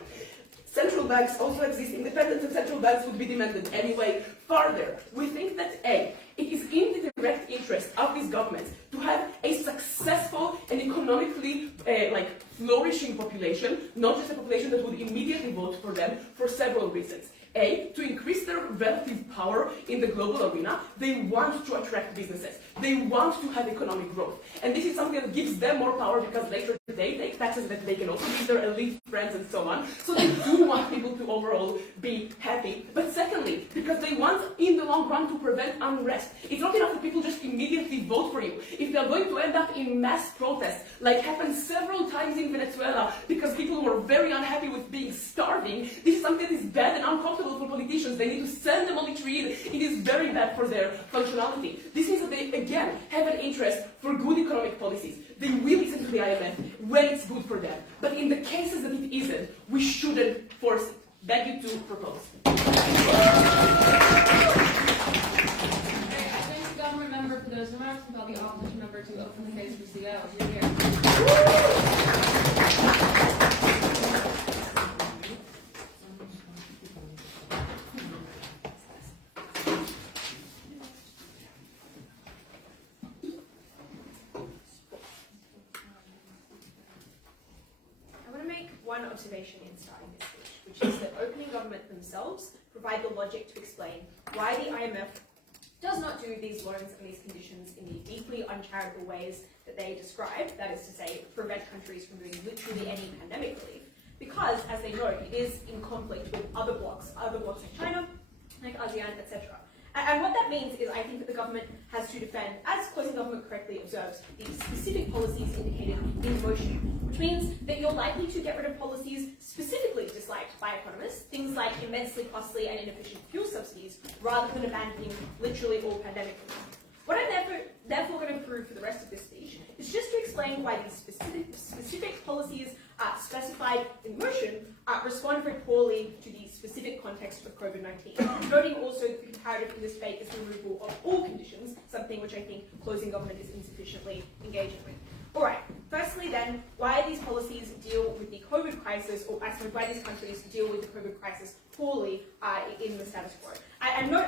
Central banks also exist. Independence of central banks would be demanded anyway. Further, we think that A, it is in the direct interest of these governments to have a successful and economically flourishing population, not just a population that would immediately vote for them, for several reasons. A, to increase their relative power in the global arena, they want to attract businesses. They want to have economic growth. And this is something that gives them more power because later they take taxes that they can also give their elite friends and so on. So they do want people to overall be happy. But secondly, because they want in the long run to prevent unrest. It's not enough that people just immediately vote for you. If they're going to end up in mass protests, like happened several times in Venezuela, because people were very unhappy with being starving, this is something that is bad and uncomfortable for politicians. They need to send the military in. It is very bad for their functionality. This means that they, again, have an interest for good economic policies. They will listen to the IMF when it's good for them. But in the cases that it isn't, we shouldn't force it. Beg you to propose. I thank the government member for those remarks and call the opposition member to open the case for CO. Here, here. One observation in starting this speech, which is that opening government themselves provide the logic to explain why the IMF does not do these loans and these conditions in the deeply uncharitable ways that they describe, that is to say, prevent countries from doing literally any pandemic relief, because, as they note, it is in conflict with other blocs like China, like ASEAN, etc. And what that means is I think that the government has to defend, as closing government correctly observes, the specific policies indicated in the motion, which means that you're likely to get rid of policies specifically disliked by economists, things like immensely costly and inefficient fuel subsidies, rather than abandoning literally all pandemic relief. What I'm therefore going to prove for the rest of this speech is just to explain why these specific policies specified in motion respond very poorly to the specific context of COVID-19, noting also that the comparative in this debate is the removal of all conditions, something which I think closing government is insufficiently engaging with. Alright, firstly then, why these policies deal with the COVID crisis, or actually why these countries deal with the COVID crisis poorly in the status quo. I want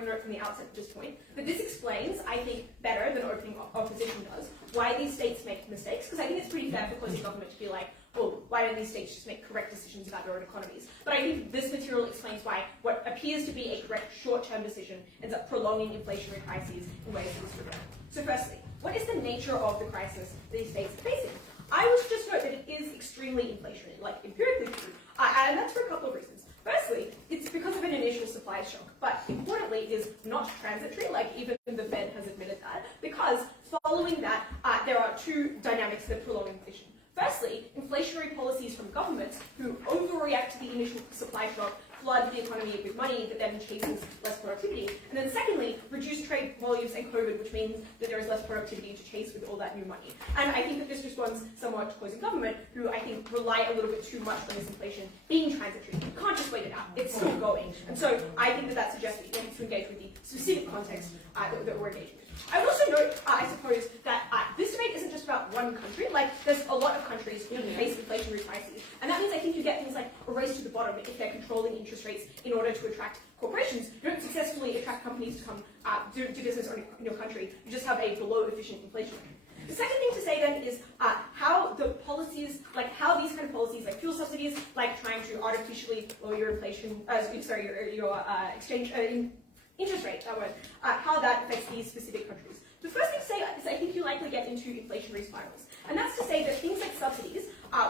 to note from the outset at this point that this explains, I think, better than opening opposition does, why these states make mistakes, because I think it's pretty fair for closing government to be like, well, why don't these states just make correct decisions about their own economies? But I think this material explains why what appears to be a correct short-term decision ends up prolonging inflationary crises in ways that disregard. So firstly, what is the nature of the crisis these states are facing? I would just note that it is extremely inflationary, like empirically true, and that's for a couple of reasons. Firstly, it's because of an initial supply shock, but importantly, it is not transitory, like even the Fed has admitted that, because following that, there are two dynamics that prolong inflation. Firstly, inflationary policies from governments who overreact to the initial supply shock, flood the economy with money that then chases less productivity. And then secondly, reduced trade volumes and COVID, which means that there is less productivity to chase with all that new money. And I think that this responds somewhat to closing government, who I think rely a little bit too much on this inflation being transitory. You can't just wait it out. It's still going. And so I think that that suggests that you need to engage with the specific context that we're engaging with. I would also note, I suppose, that this debate isn't just about one country. Like, there's a lot of countries who face inflationary crises. And that means I think you get things like a race to the bottom if they're controlling interest rates in order to attract corporations. You don't successfully attract companies to come do business in your country. You just have a below-efficient inflation rate. The second thing to say then is how the policies, like how these kind of policies, like fuel subsidies, like trying to artificially lower your inflation, your exchange interest rate, how that affects these specific countries. The first thing to say is I think you likely get into inflationary spirals. And that's to say that things like subsidies,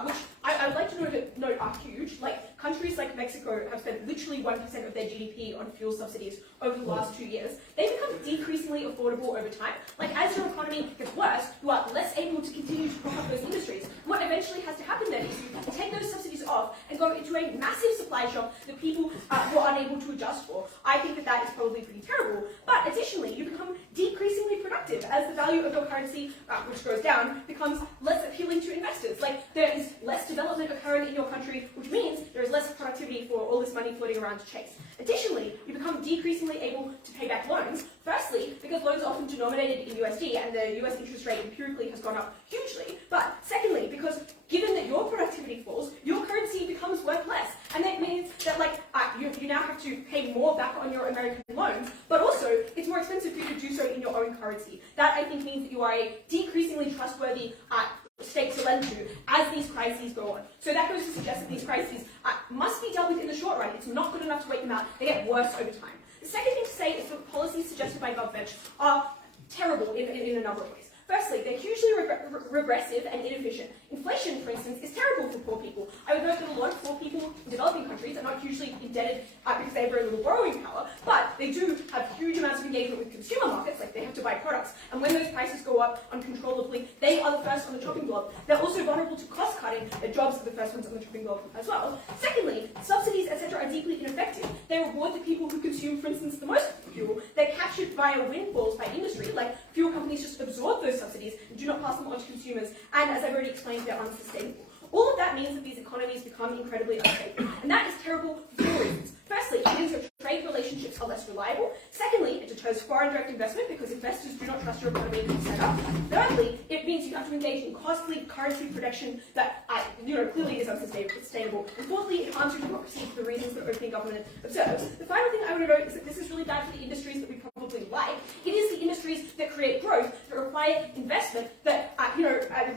which I would like to note are huge, like countries like Mexico have spent literally 1% of their GDP on fuel subsidies over the last 2 years. They become decreasingly affordable over time. Like as your economy gets worse, you are less able to continue to prop up those industries. What eventually has to happen then is you take those subsidies off and go into a massive supply shock that people were unable to adjust for. I think that that is probably pretty terrible. But additionally, you become decreasingly productive as the value of your currency, which goes down, becomes less appealing to investors. Like there is less development occurring in your country, which means there is less productivity for all this money floating around to chase. Additionally, you become decreasingly able to pay back loans. Firstly, because loans are often denominated in USD and the US interest rate empirically has gone up hugely. But secondly, because given that your productivity falls, your currency becomes worth less. And that means that you now have to pay more back on your American loans, but also it's more expensive for you to do so in your own currency. That I think means that you are a decreasingly trustworthy state to lend to as these crises go on. So that goes to suggest that these crises must be dealt with in the short run. It's not good enough to wait them out. They get worse over time. The second thing to say is that policies suggested by government are terrible in a number of ways. Firstly, they're hugely regressive and inefficient. Inflation, for instance, is terrible for poor people. I would note that a lot of poor people in developing countries are not hugely indebted because they have very little borrowing power, but they do have huge amounts of engagement with consumer markets, like they have to buy products, and when those prices go up uncontrollably, they are the first on the chopping block. They're also vulnerable to cost cutting. Their jobs are the first ones on the chopping block as well. Secondly, subsidies, etc., are deeply ineffective. They reward the people who consume, for instance, the most fuel. They're captured via windfalls by industry, like fuel companies just absorb those subsidies and do not pass them on to consumers, and as I've already explained, they're unsustainable. All of that means that these economies become incredibly unstable, and that is terrible for four reasons. Firstly, it means your trade relationships are less reliable. Secondly, it deters foreign direct investment because investors do not trust your economy to set up. Thirdly, it means you have to engage in costly currency production that clearly is unsustainable. And fourthly, it harms your democracy for the reasons that opening government observes. The final thing I want to note is that this is really bad for the industries that we probably like. It is the industries that create growth, that require investment, that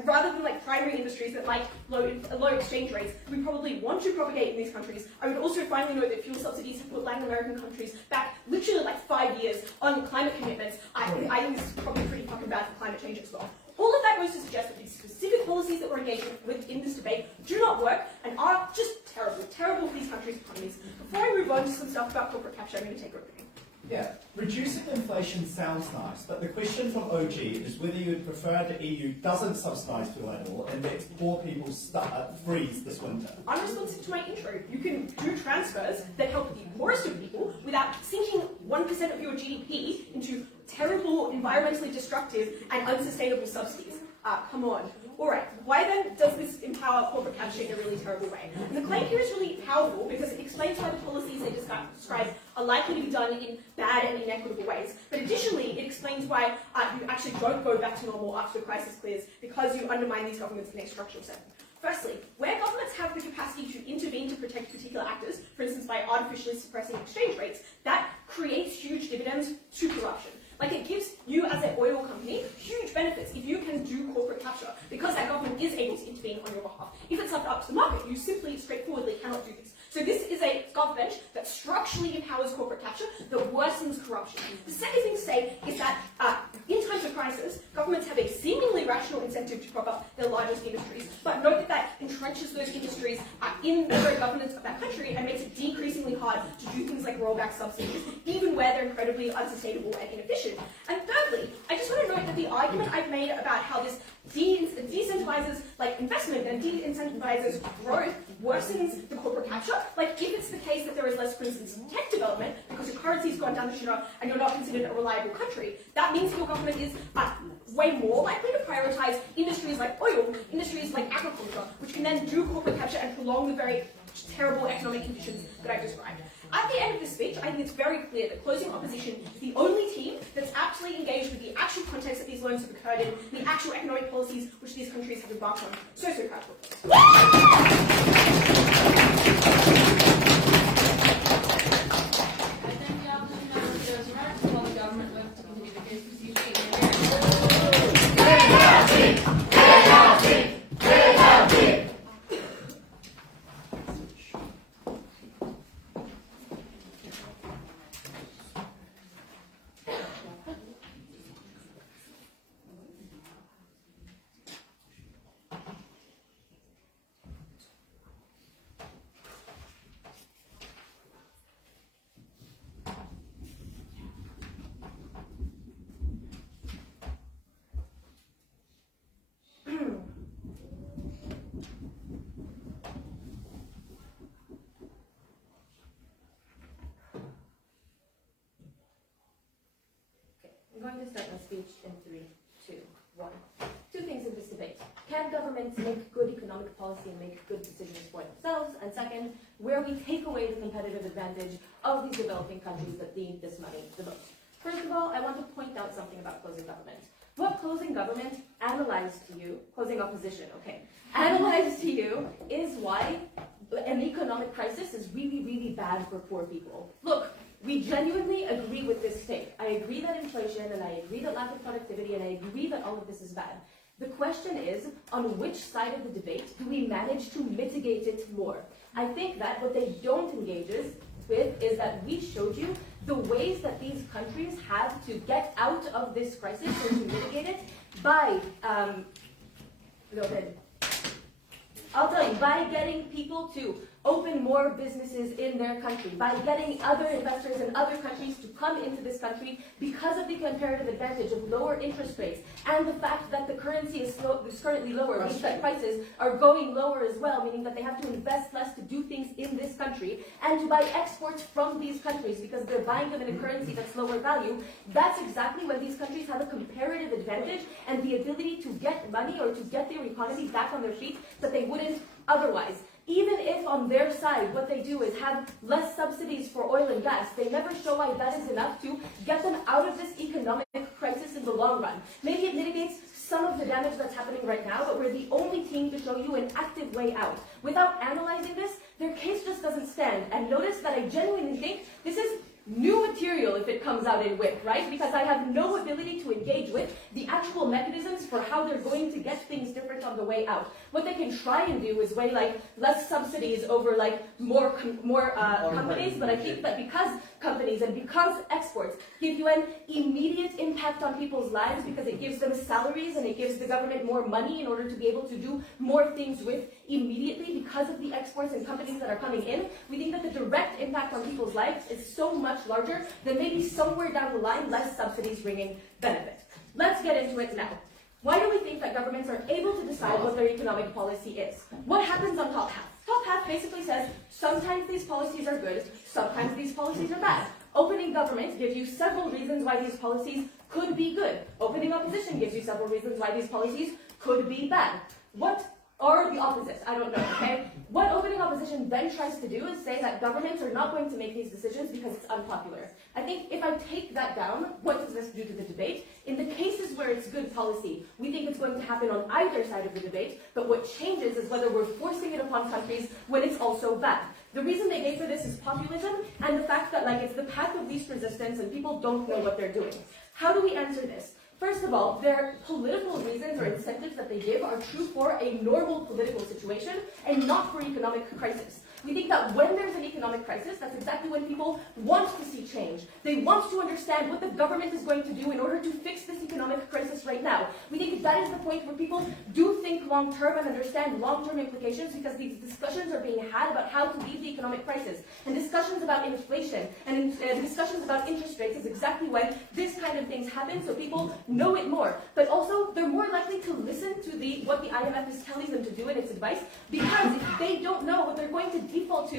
rather than like primary industries that like low exchange rates, we probably want to propagate in these countries. I would also finally note that fuel subsidies have put Latin American countries back literally like 5 years on climate commitments. I think this is probably pretty fucking bad for climate change as well. All of that goes to suggest that these specific policies that we're engaging with in this debate do not work and are just terrible for these countries' economies. Before I move on to some stuff about corporate capture, I'm going to take a break. Yeah, reducing inflation sounds nice, but the question from OG is whether you would prefer the EU doesn't subsidise fuel at all and lets poor people freeze this winter. Unresponsive to my intro, you can do transfers that help the poorest of people without sinking 1% of your GDP into terrible, environmentally destructive and unsustainable subsidies. Come on. Alright, why then does this empower corporate capture in a really terrible way? And the claim here is really powerful because it explains why the policies they describe are likely to be done in bad and inequitable ways. But additionally, it explains why you actually don't go back to normal after the crisis clears because you undermine these governments in a structural sense. Firstly, where governments have the capacity to intervene to protect particular actors, for instance by artificially suppressing exchange rates, that creates huge dividends to corruption. Like it gives you as an oil company huge benefits if you can do corporate capture because that government is able to intervene on your behalf. If it's up to the market, you simply straightforwardly cannot do this. So this is a government that structurally empowers corporate capture that worsens corruption. The second thing to say is that in times of crisis, governments have a seemingly rational incentive to prop up their largest industries, but note that that entrenches those industries in the very governance of that country and makes it decreasingly hard to do things like roll back subsidies, even where they're incredibly unsustainable and inefficient. And thirdly, I just want to note that the argument I've made about how this decentralizes like investment and de-incentivizes growth worsens the corporate capture. Like if it's the case that there is less, for instance, tech development because your currency's gone down the shitter and you're not considered a reliable country, that means your government is way more likely to prioritize industries like oil, industries like agriculture, which can then do corporate capture and prolong the very terrible economic conditions that I've described. At the end of this speech, I think it's very clear that closing opposition is the only team that's actually engaged with the actual context that these loans have occurred in, the actual economic policies which these countries have embarked on. So proud of them. I thank the opposition members for those remarks and call the government whip to continue the case procedure. I'm going to start my speech in 3, 2, 1. Two things in this debate. Can governments make good economic policy and make good decisions for themselves? And second, where we take away the competitive advantage of these developing countries that need this money the most. First of all, I want to point out something about closing government. What closing government analyzed to you, closing opposition, okay, analyzed to you is why an economic crisis is really, really bad for poor people. Look, we genuinely agree with this take. I agree that inflation, and I agree that lack of productivity, and I agree that all of this is bad. The question is, on which side of the debate do we manage to mitigate it more? I think that what they don't engage with is that we showed you the ways that these countries have to get out of this crisis or to mitigate it by, I'll tell you, by getting people to open more businesses in their country, by getting other investors in other countries to come into this country because of the comparative advantage of lower interest rates and the fact that the currency is currently lower, means that prices are going lower as well, meaning that they have to invest less to do things in this country, and to buy exports from these countries because they're buying them in a currency that's lower value. That's exactly when these countries have a comparative advantage and the ability to get money or to get their economy back on their feet that they wouldn't otherwise. Even if on their side what they do is have less subsidies for oil and gas, they never show why that is enough to get them out of this economic crisis in the long run. Maybe it mitigates some of the damage that's happening right now, but we're the only team to show you an active way out. Without analyzing this, their case just doesn't stand. And notice that I genuinely think this is new material if it comes out in WIC, right? Because I have no ability to engage with the actual mechanisms for how they're going to get things different on the way out. What they can try and do is weigh like less subsidies over like more companies, but I think that because companies and because exports give you an immediate impact on people's lives because it gives them salaries and it gives the government more money in order to be able to do more things with immediately because of the exports and companies that are coming in, we think that the direct impact on people's lives is so much larger than maybe somewhere down the line less subsidies bringing benefit. Let's get into it now. Why do we think that governments are able to decide what their economic policy is? What happens on top half? Top half basically says sometimes these policies are good, sometimes these policies are bad. Opening government gives you several reasons why these policies could be good. Opening opposition gives you several reasons why these policies could be bad. What are the opposites? I don't know, okay? What opening opposition then tries to do is say that governments are not going to make these decisions because it's unpopular. I think if I take that down, what does this do to the debate? In the cases where it's good policy, we think it's going to happen on either side of the debate, but what changes is whether we're forcing it upon countries when it's also bad. The reason they gave for this is populism and the fact that like it's the path of least resistance and people don't know what they're doing. How do we answer this? First of all, their political reasons or incentives that they give are true for a normal political situation and not for economic crisis. We think that when there's an economic crisis, that's exactly when people want to see change. They want to understand what the government is going to do in order to fix this economic crisis right now. We think that is the point where people do think long-term and understand long-term implications because these discussions are being had about how to leave the economic crisis. And discussions about inflation and discussions about interest rates is exactly when this kind of things happen, so people know it more. But also, they're more likely to listen to what the IMF is telling them to do in its advice, because if they don't know what they're going to default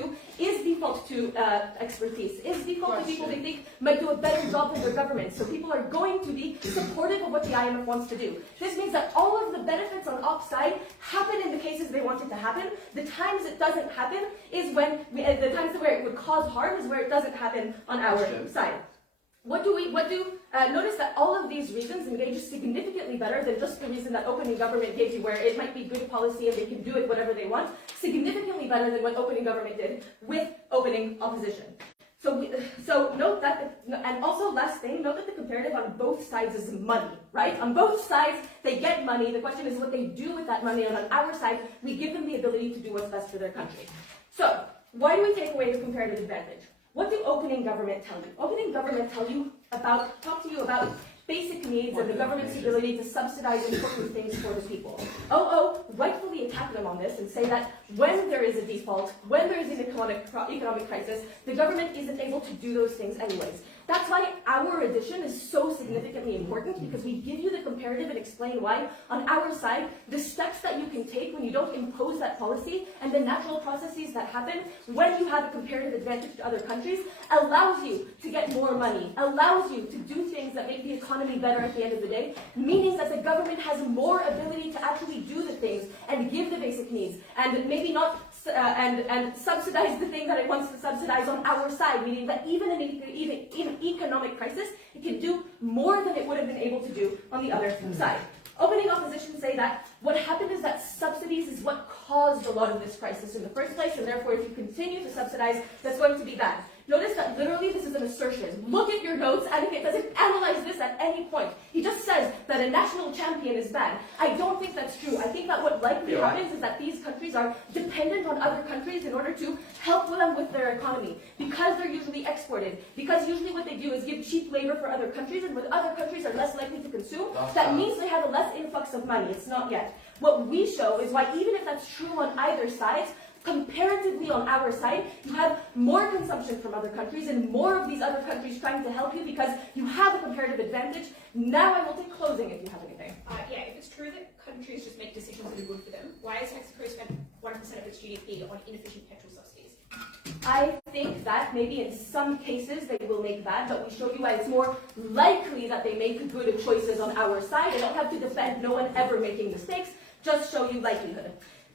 to expertise, is default to people they think might do a better job than their government. So people are going to be supportive of what the IMF wants to do. This means that all of the benefits on op side happen in the cases they want it to happen. The times it doesn't happen is when, the times where it would cause harm is where it doesn't happen on our side. Notice that all of these reasons engage significantly better than just the reason that opening government gave you, where it might be good policy and they can do it whatever they want, significantly better than what opening government did with opening opposition. So note that, and also last thing, note that the comparative on both sides is money, right? On both sides, they get money. The question is what they do with that money, and on our side, we give them the ability to do what's best for their country. So, why do we take away the comparative advantage? What do opening government tell you? Opening government talk to you about basic needs and the government's ability to subsidize important things for the people. Rightfully attack them on this and say that when there is a default, when there is an economic crisis, the government isn't able to do those things anyways. That's why our addition is so significantly important, because we give you the comparative and explain why, on our side, the steps that you can take when you don't impose that policy and the natural processes that happen when you have a comparative advantage to other countries allows you to get more money, allows you to do things that make the economy better at the end of the day, meaning that the government has more ability to actually do the things and give the basic needs, and maybe not and subsidize the thing that it wants to subsidize on our side, meaning that even in economic crisis, it can do more than it would have been able to do on the other side. Opening opposition say that what happened is that subsidies is what caused a lot of this crisis in the first place, and therefore if you continue to subsidize, that's going to be bad. Notice that literally this is an assertion. Look at your notes, and it doesn't analyze this at any point. He just says that a national champion is bad. I don't think that's true. I think that what likely happens is that these countries are dependent on other countries in order to help them with their economy, because they're usually exported, because usually what they do is give cheap labor for other countries, and when other countries are less likely to consume, that means they have a less influx of money. It's not yet. What we show is why even if that's true on either side, comparatively on our side, you have more consumption from other countries and more of these other countries trying to help you because you have a comparative advantage. Now I will take closing if you have anything. Yeah, if it's true that countries just make decisions that are good for them, why has Mexico spent 1% of its GDP on inefficient petrol subsidies? I think that maybe in some cases they will make that, but we show you why it's more likely that they make good choices on our side. I don't have to defend no one ever making mistakes, just show you likelihood.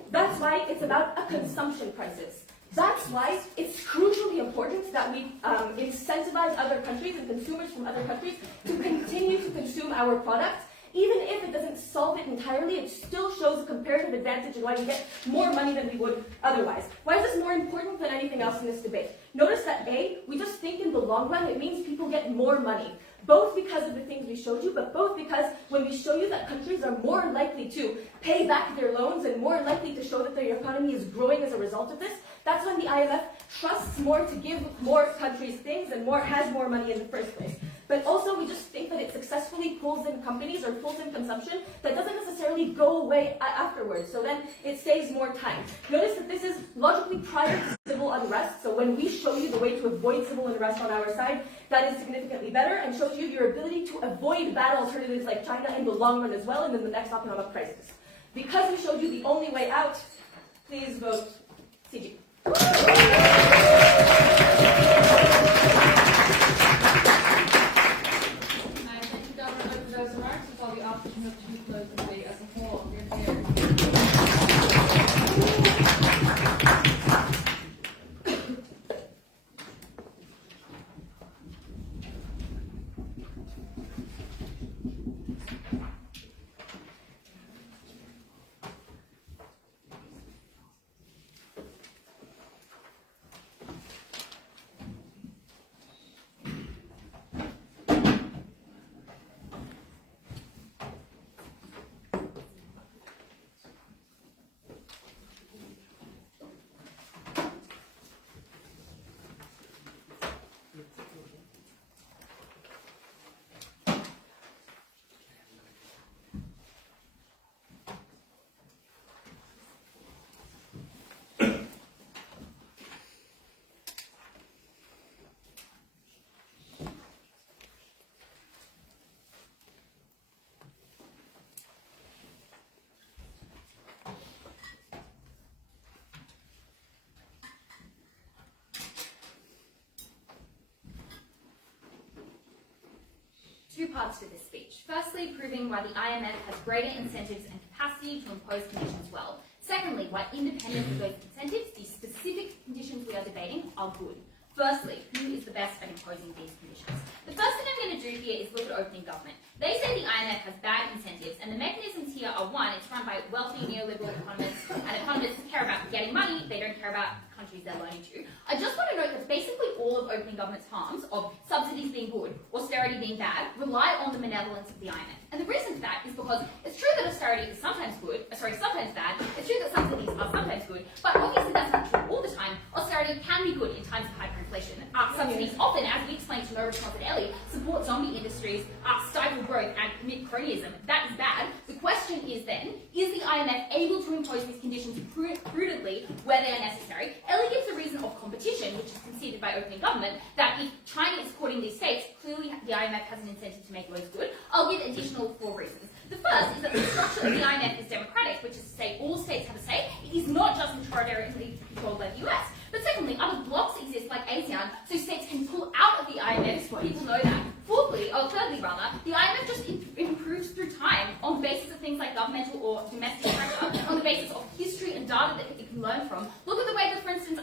That's why it's about a consumption crisis. That's why it's crucially important that we incentivize other countries and consumers from other countries to continue to consume our products. Even if it doesn't solve it entirely, it still shows a comparative advantage and why we get more money than we would otherwise. Why is this more important than anything else in this debate? Notice that A, we just think in the long run it means people get more money. Both because of the things we showed you, but both because when we show you that countries are more likely to pay back their loans and more likely to show that their economy is growing as a result of this, that's when the IMF trusts more to give more countries things and has more money in the first place. But also we just think that it successfully pulls in companies or pulls in consumption that doesn't necessarily go away afterwards. So then it saves more time. Notice that this is logically prior to civil unrest. So when we show you the way to avoid civil unrest on our side, that is significantly better and shows you your ability to avoid bad alternatives like China in the long run as well and in the next economic crisis. Because we showed you the only way out, please vote CG. Those remarks, it's all the option of to close the debate as a whole. You're here. Two parts to this speech. Firstly, proving why the IMF has greater incentives and capacity to impose conditions well. Secondly, why independent of those incentives, the specific conditions we are debating are good. Firstly, who is the best at imposing these conditions? The first thing I'm going to do here is look at opening government. They say the IMF has bad incentives, and the mechanisms here are one, it's run by wealthy neoliberal economists, and economists care about getting money, they don't care about countries they're loaning to. I just want to note that basically all of opening government's harms, of subsidies being good, austerity being bad, rely on the benevolence of the IMF. And the reason for that is because it's true that austerity is sometimes good, sometimes bad, it's true that subsidies are sometimes good, but obviously that's not true all the time. Austerity can be good in times of hyperinflation. Subsidies often, as we explained to No Response at Ellie, support zombie industries, stifle growth, and permit cronyism. That is bad. The question is then, is the IMF able to impose these conditions prudently where they are necessary? Ellie gives a reason of competition, which is conceded by opening government, that if China is courting these states, clearly the IMF has an incentive to make those good. I'll give additional 4 reasons. The first is that the structure of the IMF is democratic, which is to say all states have a say. It is not just majoritarily controlled by the US. But secondly, other blocks exist like ASEAN, so states can pull out of the IMF, so people know that. Thirdly, the IMF just improves through time on the basis of things like governmental or domestic pressure, on the basis of history and data that it can learn from. Look at the way that, for instance,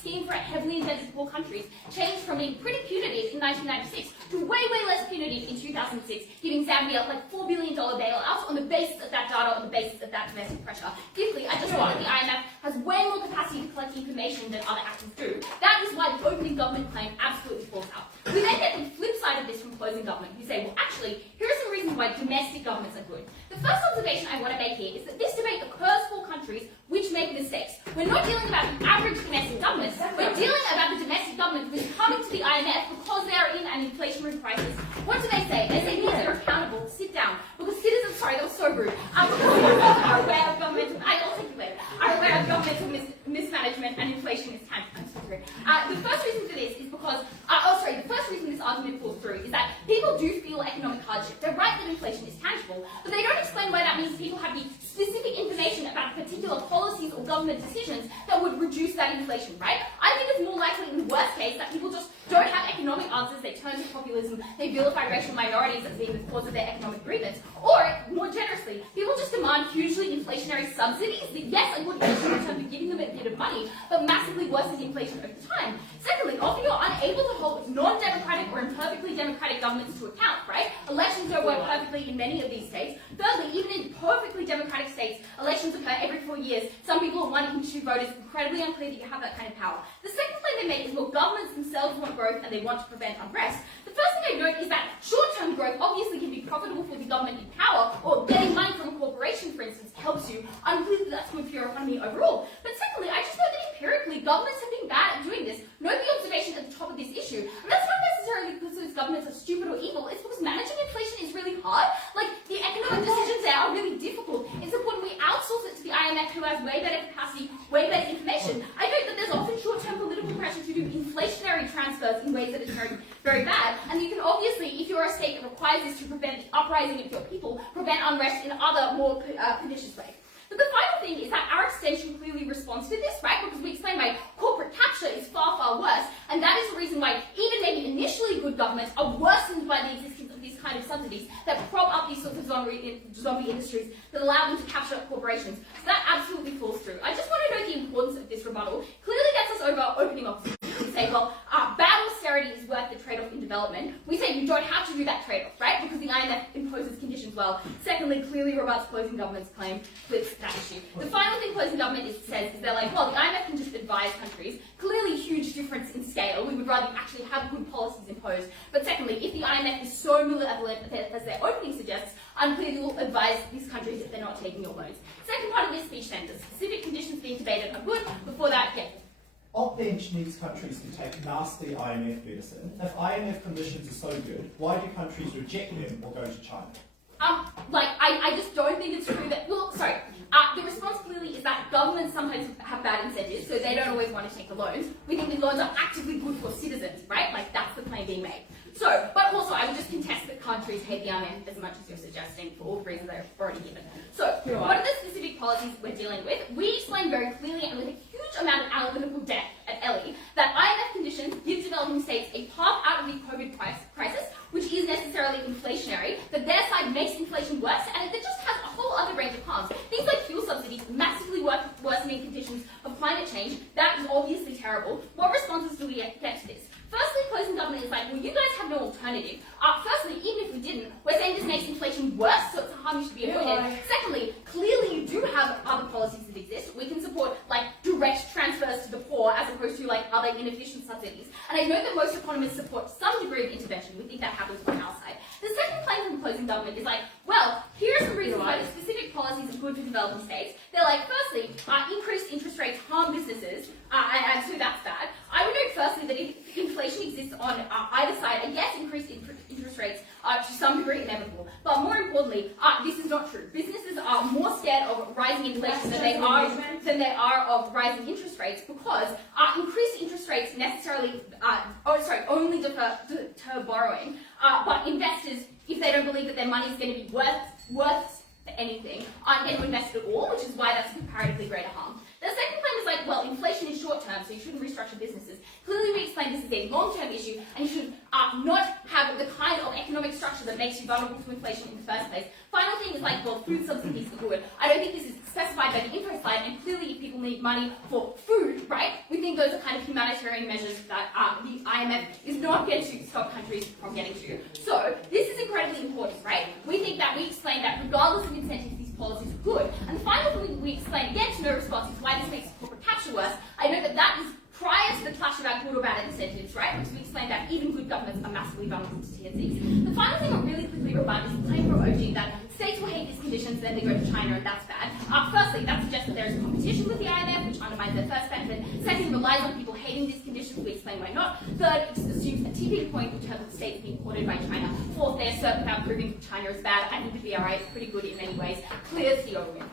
scheme for heavily indebted poor countries changed from being pretty punitive in 1996 to way, way less punitive in 2006, giving Zambia like $4 billion bailouts on the basis of that data, on the basis of that domestic pressure. Fifthly, I just thought the IMF has way more capacity to collect information than other actors do. That is why why the opening government claim absolutely falls out. We then get the flip side of this from closing government, who say, well, actually, here are some reasons why domestic governments are good. The first observation I want to make here is that this debate occurs for countries which make mistakes. We're not dealing about the average domestic government. We're dealing about the domestic government who's coming to the IMF because they are in an inflationary crisis. What do they say? They say, yes, they're accountable. Sit down. Because citizens, sorry, that was so rude. Are aware of governmental, I'll take you later, are aware of governmental mismanagement and inflation is time. I'm so sorry. The first reason for this is because, the first reason this argument falls through is that people do feel economic hardship. They're right that inflation is tangible, but they don't explain why that means people have the specific information about particular policies or government decisions that would reduce that inflation, right? I think it's more likely in the worst case that people just don't have economic answers, they turn to populism, they vilify racial minorities as being the cause of their economic grievance, or, more generously, people just demand hugely inflationary subsidies that, yes, are good in terms of giving them a bit of money, but massively worsen inflation over time. Secondly, often you're unable to hold non-democratic or imperfectly democratic governments to account, right? Elections don't work perfectly in many of these states. Thirdly, even in perfectly democratic states, elections occur every 4 years. Some people are 1 in 2 vote. It's incredibly unclear that you have that kind of power. The second claim they make is, well, governments themselves want growth and they want to prevent unrest. The first thing I note is that short-term growth obviously can be profitable for the government in power, or getting money from a corporation, for instance, helps you. Unclear that that's good for your economy overall. But secondly, I just know that empirically, governments have been bad at doing this. Note the observation at the top of this issue. And that's not necessarily because those governments are stupid or evil. It's because managing inflation is really hard. Like, the economic decisions there are really difficult. It's important we outsource it to the IMF, who has way better capacity, way better information. I note that there's often short-term political pressure to do inflationary transfers in ways that is very, very bad. And you can obviously, if you're a state that requires this to prevent the uprising of your people, prevent unrest in other more pernicious ways. But the final thing is that our extension clearly responds to this, right? Because we explain why corporate capture is far, far worse, and that is the reason why even maybe initially good governments are worsened by the existence of these kind of subsidies that prop up these sorts of zombie industries that allow them to capture corporations. So that absolutely falls through. I just want to note the importance of this rebuttal. Clearly gets us over opening opposition. We say, well, bad austerity is worth the trade-off in development. We say you don't have to do that trade-off, right? Because the IMF imposes conditions well. Secondly, clearly rebuts closing government's claim, flips that issue. The final thing closing government says is they're like, well, the IMF can just advise countries. Clearly huge difference in scale. We would rather actually have good policies imposed. But secondly, if the IMF is so malevolent as their opening suggests, unclearly will advise these countries if they're not taking your loans. Second part of this speech then, the specific conditions being debated are good. Before that, yeah. Op-bench needs countries to take nasty IMF medicine. If IMF conditions are so good, why do countries reject them or go to China? I just don't think it's true that, the response clearly is that governments sometimes have bad incentives, so they don't always want to take the loans. We think the loans are actively good for citizens, right? Like, that's the claim being made. So, but also, I would just contest that countries hate the IMF as much as you're suggesting for all the reasons I've already given. So, what are the specific policies we're dealing with? We explain very clearly and with a huge amount of analytical depth at Ellie that IMF conditions give developing states a path out of the COVID crisis, which is necessarily inflationary, that their side makes inflation worse, and it just has a whole other range of harms. Things like fuel subsidies, massively worsening conditions of climate change, that is obviously terrible. What responses do we get to this? Firstly, closing government is like, well, you guys have no alternative. Firstly, even if we didn't, we're saying this makes inflation worse, so it's a harm you should be avoided. Secondly, clearly you do have other policies that exist. We can support, like, direct transfers to the poor as opposed to, like, other inefficient subsidies. And I know that most economists support some degree of intervention. We think that happens on our side. The second claim from closing government is like, well, here are some reasons why the specific policies are good for developing states. They're like, firstly, increased interest rates harm businesses, and so that's bad. I would note firstly that if inflation exists on either side, I guess increased interest rates are to some degree inevitable. But more importantly, this is not true. Businesses are more scared of rising inflation than they are of rising interest rates, because increased interest rates necessarily, only deter borrowing. But investors, if they don't believe that their money is going to be worth anything, aren't going to invest at all, which is why that's a comparatively greater harm. The second claim is like, well, inflation is short-term, so you shouldn't restructure businesses. Clearly, we explain this is a long-term issue, and you should not have the kind of economic structure that makes you vulnerable to inflation in the first place. Final thing is like, well, food subsidies are good. I don't think this is specified by the info slide, and clearly if people need money for food, right, we think those are kind of humanitarian measures that the IMF is not going to stop countries from getting to. So, this is incredibly important, right? We think that we explain that regardless of incentives, these policies are good. And the final thing we explain, again to no response, is why this makes corporate capture worse. I know that is prior to the clash about good about incentives, right? Which we explained that even good governments are massively vulnerable to TNCs. The final thing I'll really quickly rebut is the claim from OG that states will hate these conditions, then they go to China, and that's bad. Firstly, that suggests that there is a competition with the IMF, which undermines their first benefit. Second, relies on people hating these conditions, we explain why not. Third, it assumes a tipping point in terms of states being ordered by China. Fourth, they assert without proving China is bad. I think the BRI is pretty good in many ways. Clear CO win.